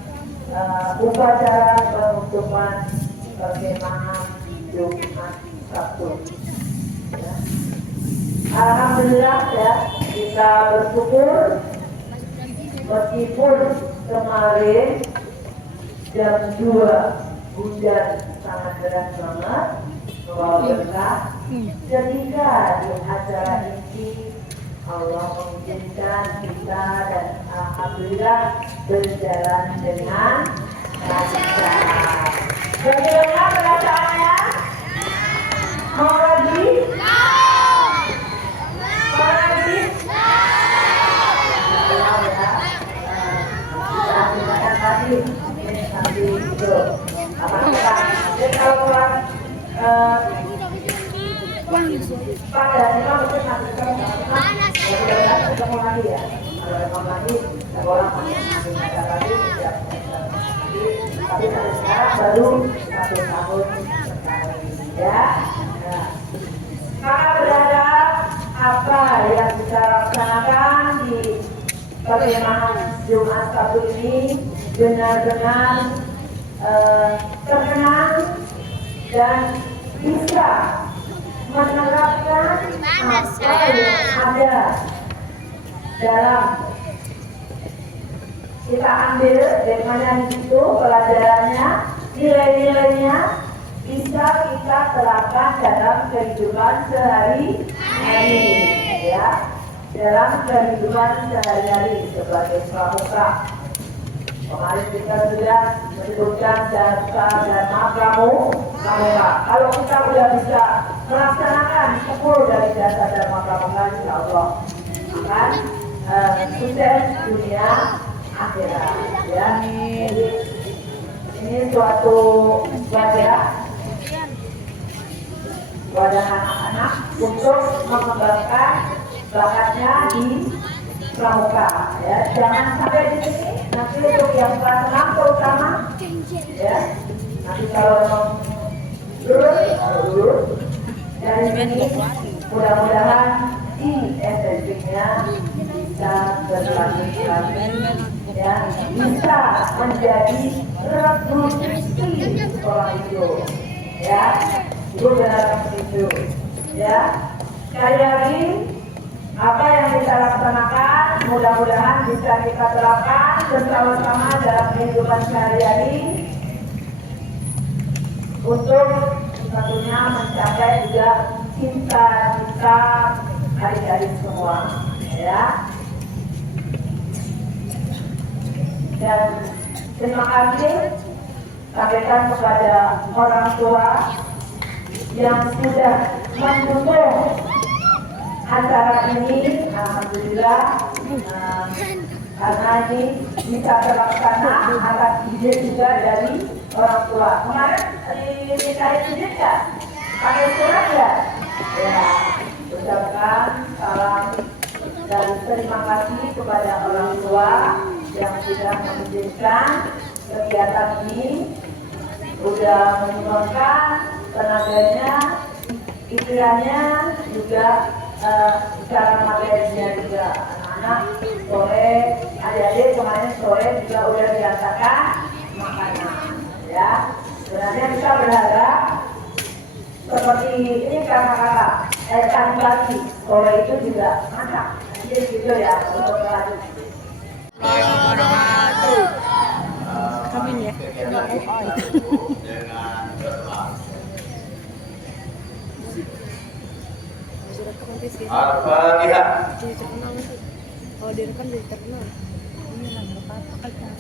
upacara penutupan perkemahan Jumat Sabtu. Ya. Alhamdulillah ya, kita bersyukur meskipun kemarin jam 2 hujan sangat deras banget membawa berkah, ketika di acara ini Allah mengizinkan kita dan alhamdulillah berjalan dengan lancar. Bagaimana perasaannya? Mau lagi? Mau lagi? Nanti itu apakah jadi kalau kelas pada memang itu nanti ketemu lagi ya, ketemu lagi sekolah lagi tapi sampai sekarang baru 1 tahun ya. Maka berharap apa yang kita laksanakan di bagaimana Jumat Sabtu ini benar-benar terkenal dan bisa menerapkan apa yang ada dalam kita ambil dari mana itu pelajarannya, nilai-nilainya bisa kita terapkan dalam kehidupan sehari-hari, ya, dalam kehidupan sehari-hari sebagai pramuka. Kemarin kita sudah menyebutkan jasa dharma pramuka. Kalau kita sudah bisa melaksanakan 10 dari jasa dharma pramuka, insya Allah akan sukses dunia akhirat. Ya, jadi ini suatu wadah anak-anak untuk mengembangkan bakatnya di pramuka. Ya, jangan sampai di sini. Nanti untuk yang kelas 6 terutama, ya, nanti kalau lulus dari sini, mudah-mudahan di SMP-nya bisa berlanjut, ya, bisa menjadi rekrut sekolah itu, ya, itu benar itu, ya. Sekali lagi, apa yang kita laksanakan mudah-mudahan bisa kita terapkan bersama-sama dalam kehidupan sehari-hari untuk tentunya mencapai juga cita-cita adik-adik semua, ya. Dan terima kasih sampaikan kepada orang tua yang sudah mendukung acara ini. Alhamdulillah, karena ini bisa terlaksana atas izin juga dari orang tua. Kemarin dikasih izin ya, pakai surat ya. Ya, ucapkan salam dan terima kasih kepada orang tua yang sudah mengizinkan kegiatan ini, sudah menyumbangkan tenaganya, pikirannya juga, cara materinya juga. Anak-anak sore, adik-adik kemarin sore juga udah diantarkan makanan, ya. Sebenarnya kita berharap seperti ini kakak-kakak, tadi pagi sore itu juga masak, jadi gitu ya untuk lanjut. Kami ya. Al-Fatihah. Kalau direkam jadi terkenal. Ini lah apa-apa kan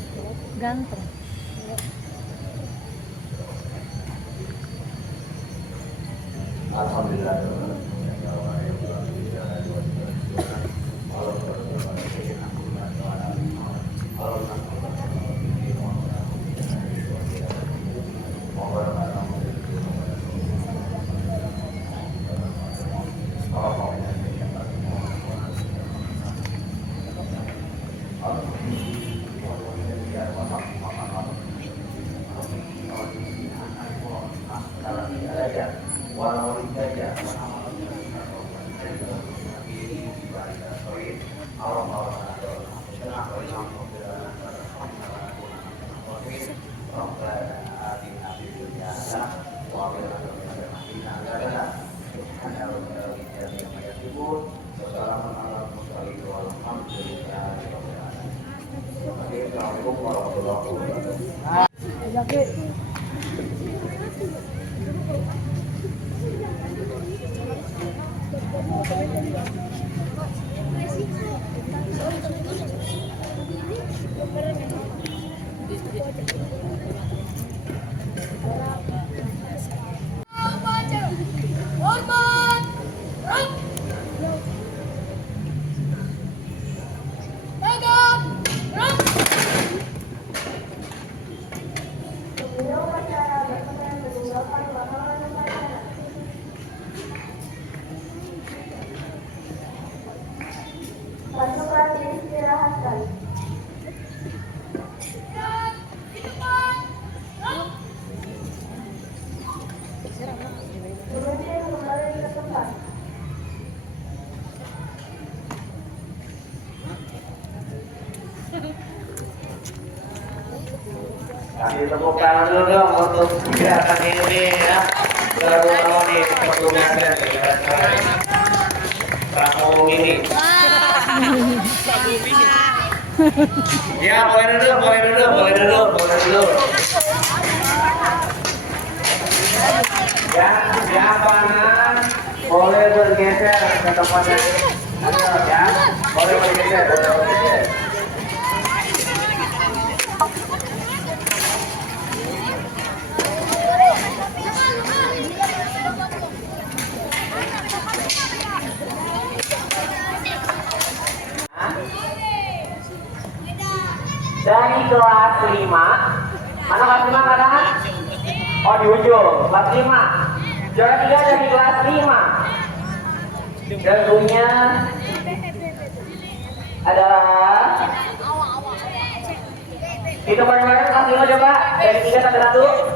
ganteng. Alhamdulillah. Assalamualaikum warahmatullahi wabarakatuh. Kasih tepuk tangan dulu dong untuk gerakan ini ya. Baru nih perlunya Prabowo ini. Ya, boleh dulu. Yang panas boleh bergeser ke tempatnya. Ya, boleh bergeser. Dari kelas 5. Mana kelas 5 katakan? Oh, di ujung, kelas 5. Juara 3 dari kelas 5. Jagonya adalah itu bareng-bareng kelas 5 coba. Dari 3 sampai 1.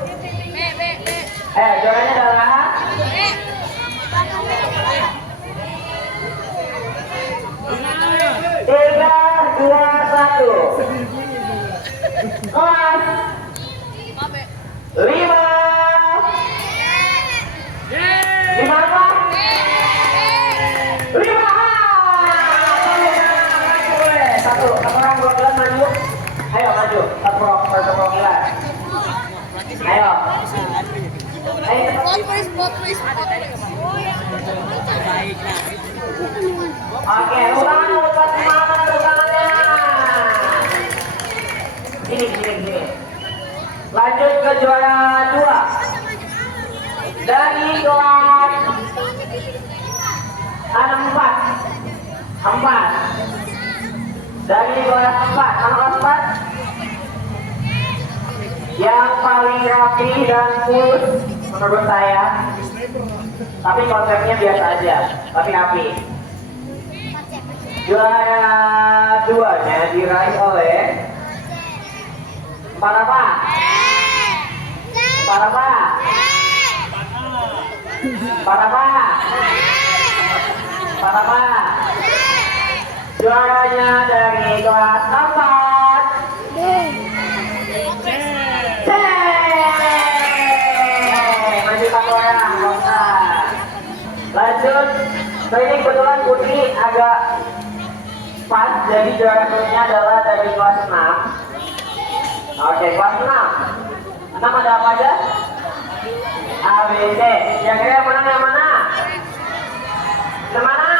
Juaranya adalah Tiga, dua, satu. Kelas 5. 5 apa? 5. Satu orang perwakilan maju. Ayo maju. Satu perwakilan. Ayo. Oke, ulangan semangat ulangannya. Sini. Lanjut ke juara 2 dari kelas 4. Dari kelas 4. Kelas 4 yang paling rapi dan fulus menurut saya. Tapi konsepnya biasa aja, tapi rapi. Juara 2-nya diraih oleh Parapa. Juaranya dari kelas 4. Masih 4 orang. Lanjut. Ini kebetulan Putri agak pas, jadi juara satunya adalah dari kelas 6. Oke, kelas 6. 6 ada apa aja? A, B, C. Yang kira yang mana? Yang mana?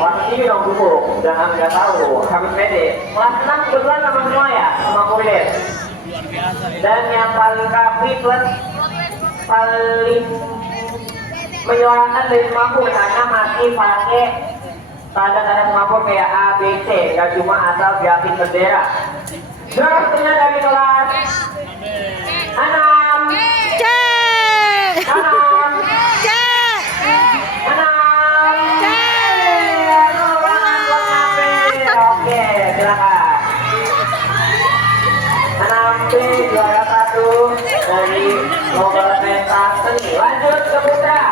Kelas ini dong dulu, jangan nggak tahu, harus pede. Kelas 6 kebetulan sama semua ya, sama kulit. Dan yang paling rapi plus paling menyuarakan dari semapur karena masih pakai tanda-tanda semapur kayak A, B, C, nggak cuma asal grafik bendera. Juaranya dari kelas 6. Oke, silakan. 6B juara 1 dari lomba pentas seni. Lanjut ke putra.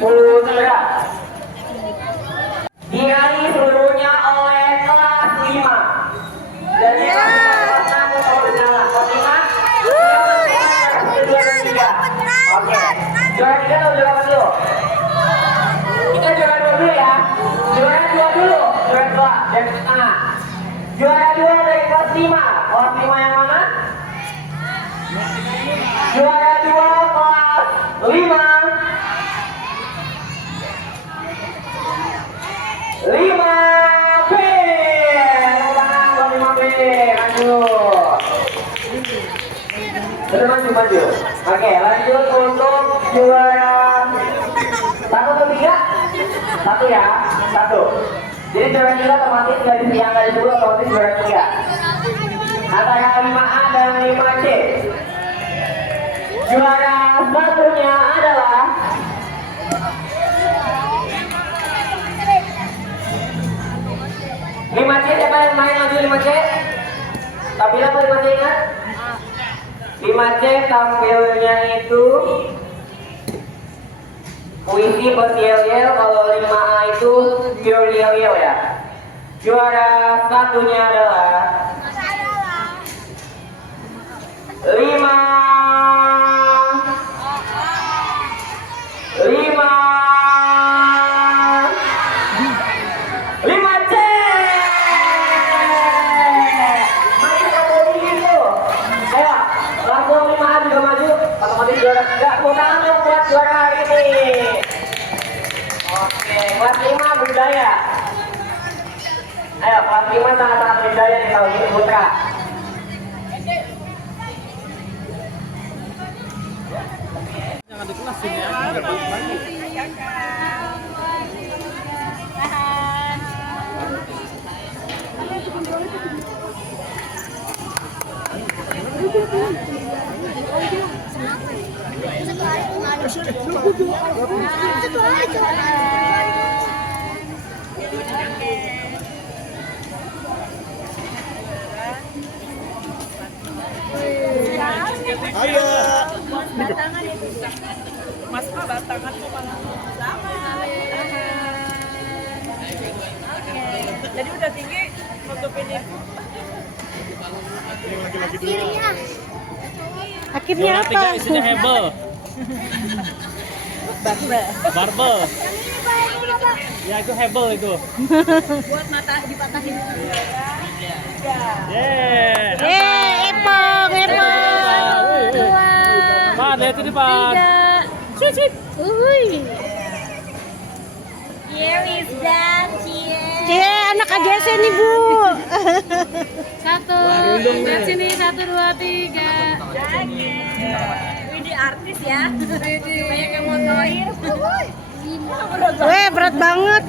Putra diraih seluruhnya oleh kelas 5. Dari kelas 6 ke kelas 5. Oke, juara 3 atau juara 1? Kita juara 2 dulu ya. Juara 2 dulu. Juara 2 dari tengah. Juara 2 dari kelas 5. Kelas 5 yang mana? Juara 2 kelas 5. 5B. Tangan buat 5B. Lanjut. Maju. Oke, lanjut untuk juara 1 atau 3? 1 ya, 1. Jadi juara 3 otomatis dari yang dari dulu otomatis juara 3. Antara 5A dan 5C. Juara satunya adalah 5C. Siapa yang main maju 5C? Tabila apa 5C ingat? 5C tampilnya itu puisi bertiel-tiel. Kalau 5A itu Kyoriel ya. Juara satunya adalah 5C. Main kamu itu. Ayo, langsung 5 juga maju. Otomatis juara. Enggak, bukan buat juara hari ini. Oke, kelas 5 budaya. Ayo, kelas 5 sangat-sangat budaya di tahun ini putra. Jangan di kelas ini ya. Ayo. Mas batangan kok malah sama. Jadi udah tinggi untuk ini. Akhirnya Juara apa? 3 isinya hebel. Barbel. Ya itu hebel itu. Buat mata dipatahin. Yeah. Epong, epong. Pak, lihat ini Pak. Sweet, sweet. Here is that Cie, anak AGC nih Bu. 1, lihat sini 1, 2, 3. Ini artis ya. Banyak yang motoin. Weh, berat banget.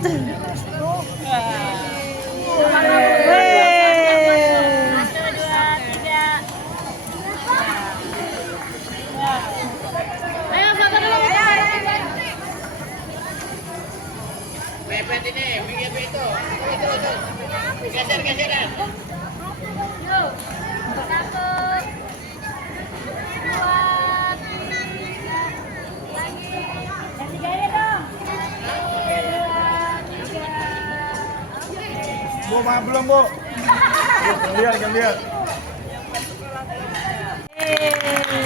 Ayo foto dulu. Mepet ini, BGP itu. Geser-geseran. Yuk. 1, 2, 3. Lagi. Yang 3 ini dong. 1, 2, 3. Bu, belum Bu? Gantian.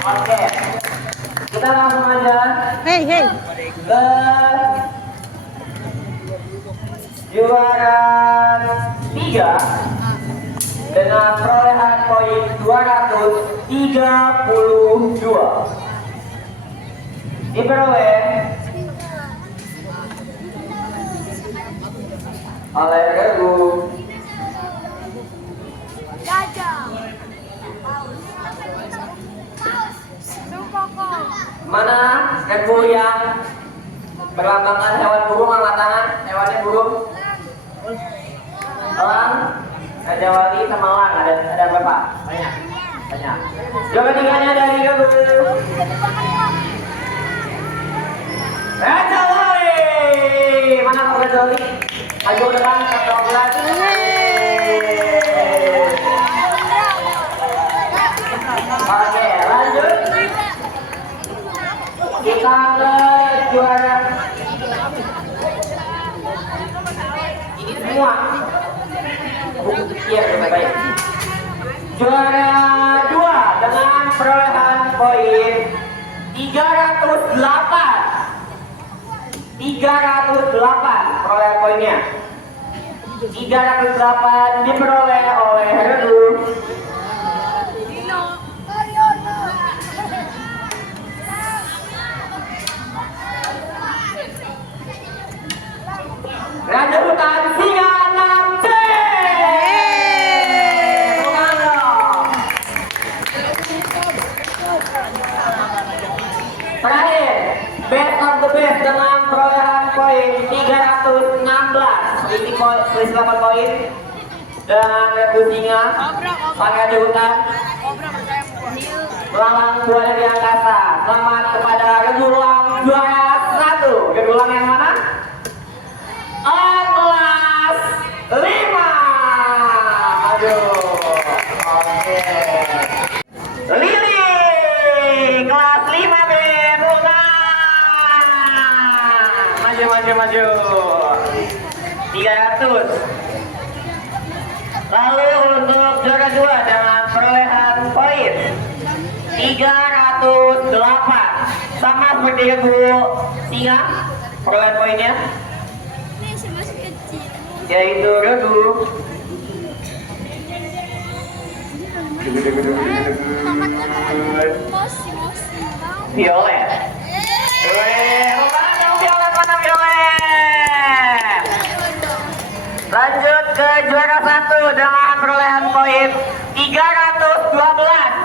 Oke. Kita langsung aja Hey, hey. ke juara 3 dengan perolehan poin 232. Diperoleh oleh Regu mana Regu yang berlambangkan hewan burung, angkat tangan. Hewannya burung. Elang, Raja Wali sama elang. Ada berapa? Banyak. Juara 3-nya dari Regu Raja Wali. Mana Pak Raja Wali? Maju ke depan, Oke, lanjut. Kita ke juara semua. Iya, baik. Juara 2 dengan perolehan poin 308. 308 perolehan poinnya. 308 diperoleh oleh Redu Raja Hutan Singa 6C. Terakhir, best of the best dengan perolehan poin 316. Selisih 8 poin dengan Rebu Singa, Pak Raja Hutan, Melambang Buana di Angkasa. Selamat kepada Regulang juara 1. Regulang yang mana? Kelas 5. Aduh. Oke. Lili kelas 5 B. Maju. 300. Lalu untuk juara 2 dengan perolehan poin 308. Sama seperti guru Singa perolehan poinnya, yaitu Redu. Violet. Mana Violet? Lanjut ke juara 1 dengan perolehan poin 312.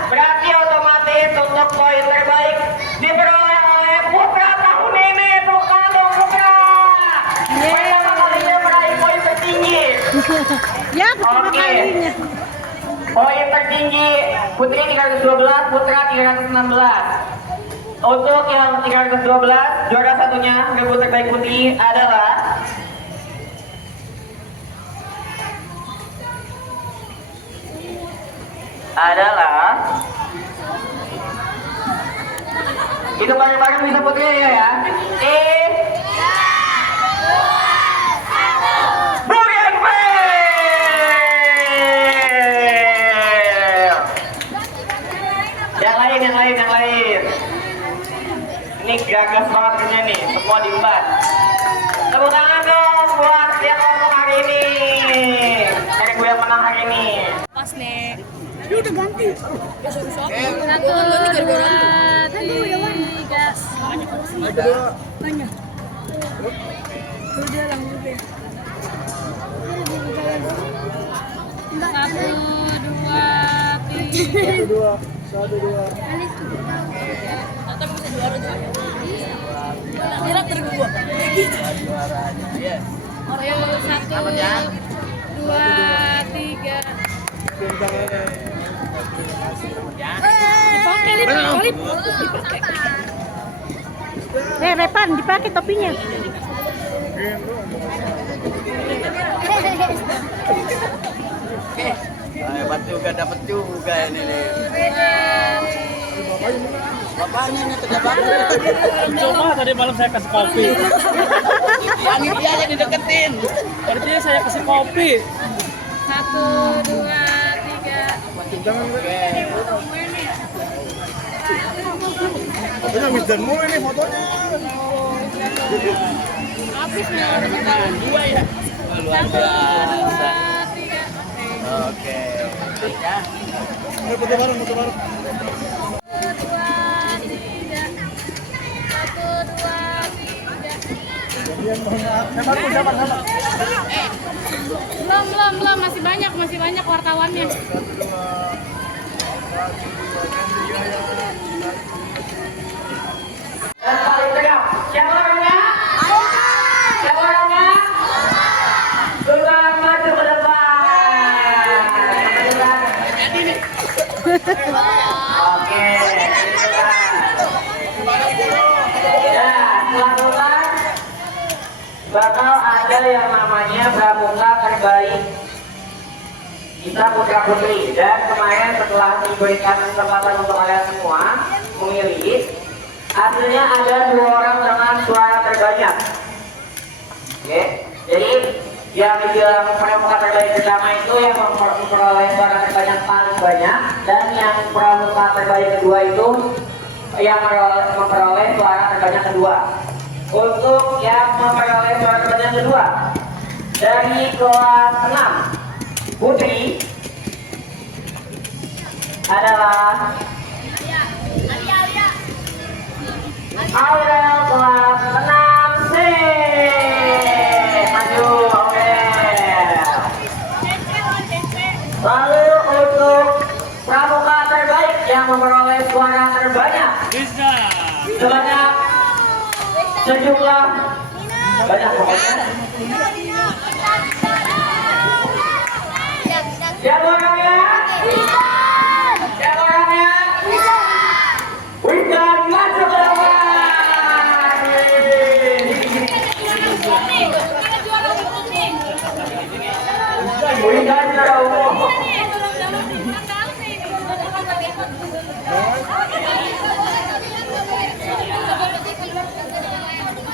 Berarti otomatis untuk poin terbaik diperoleh oleh Putra tahun ini. Putra dong Putra. Pertama kalinya meraih poin tertinggi. Ya, pertama Oke. kalinya. Poin tertinggi Putri 312, Putra 316. Untuk yang 312, juara satunya rebut terbaik Putri adalah itu bareng-bareng bisa Putri ya. Yang lain. Ini gagas banget punya nih, semua diembat. Tepuk tangan dong buat yang ngomong hari ini. Dari gue yang menang hari ini. Pas nih. Ini udah ganti. Satu, dua, tiga. Banyak. Udah langsung deh. Satu, dua, tiga. Kira tergua. Ayo 1, 2, 3. Dipakai kali. Repan dipakai topinya. Dapat juga ini nih. Bapaknya nih Cuma tadi malam saya kasih kopi. Yang dia aja dideketin. Tadi saya kasih kopi. 1, 2, 3. Fotonya Mizdan mulu ini fotonya. Habis nih orang Dua ya. Luar biasa. Oke. Ya. Foto bareng. 1, 2, 3. 1, 2, 3. Belum, masih banyak wartawannya. Dan paling tegak, siapa orangnya? Siapa orangnya? Sudah maju ke depan. Oke. Ya, lakukan. Bakal ada yang namanya pramuka terbaik kita putra putri, dan kemarin setelah diberikan kesempatan untuk kalian semua memilih, hasilnya ada 2 orang dengan suara terbanyak. Oke, jadi yang dibilang pramuka terbaik pertama itu yang memperoleh suara terbanyak paling banyak, dan yang pramuka terbaik kedua itu yang memperoleh suara terbanyak kedua. Untuk yang memperoleh suara terbanyak kedua dari kelas 6 Putri adalah Aurel kelas 6C. Maju Aurel. Lalu untuk pramuka terbaik yang memperoleh suara terbanyak sebanyak sejumlah banyak pokoknya. Siapa orangnya? Siapa orangnya? Witan maju ke depan. Witan juara umum.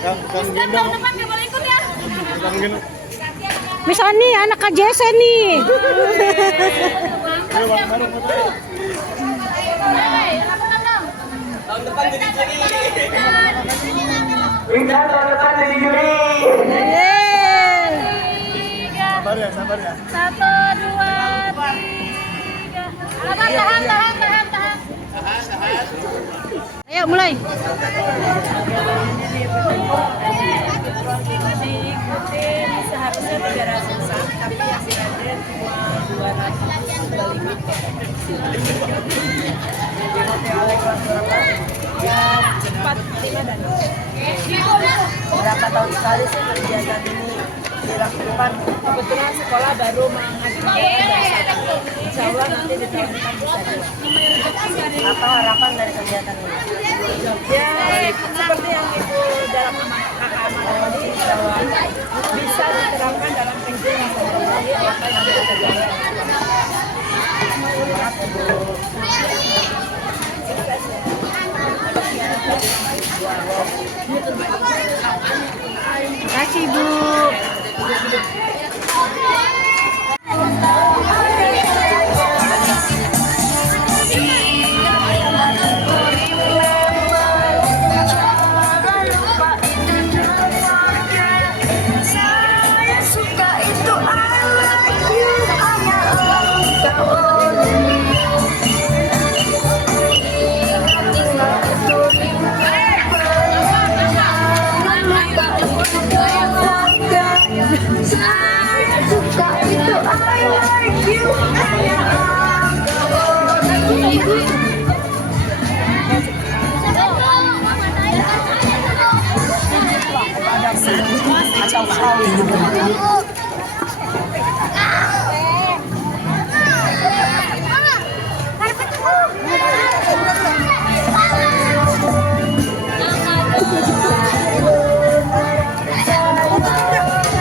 Tahun depan nggak boleh ikut ya. Misalnya nih anak KJS nih. Tahun depan jadi juri. Indah tahun depan jadi juri. Sabar ya, sabar ya. 1, 2, 3. Tahan. Ayo mulai. Diikutin seharusnya 300 sam, tapi yang dihadir cuma 225. Diikuti oleh kelas berapa? Ya 4, 5 dan 6. Berapa tahun sekali sih kegiatan ini dilakukan? Kebetulan sekolah baru mengajukan insya Allah nanti di tahun depan bisa juga. Apa harapan dari kegiatan ini? Ya seperti yang itu dalam kakak amanah tadi bahwa bisa diterapkan dalam kehidupan sehari-hari apa yang kita kerjakan. Terima kasih Bu.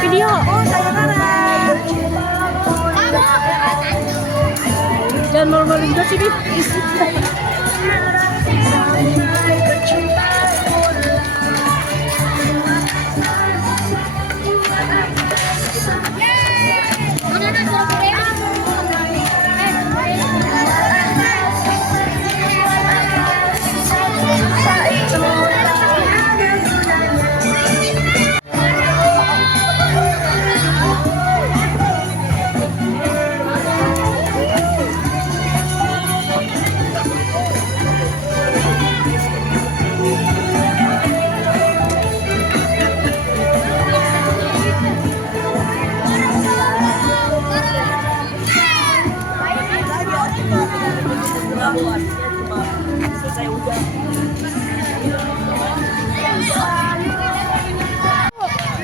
Video. Jangan malu-malu juga sih, Bi.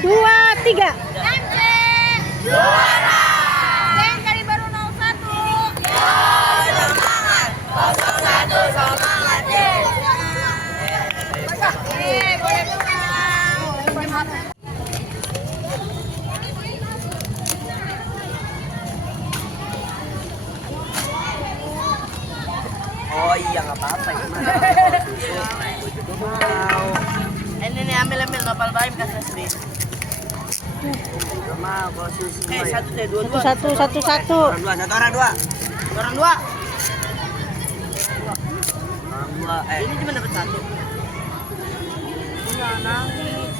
Dua, tiga. Juara! Geng dari baru 01. Semangat! 01 semangat! Boleh pulang. Oh iya nggak apa-apa gimana? Ini nih ambil nopal baim kasih sendiri. Mau kalau susu. Satu deh dua. Satu. Orang dua. Orang dua. Ini cuma dapat satu. Enggak nangis.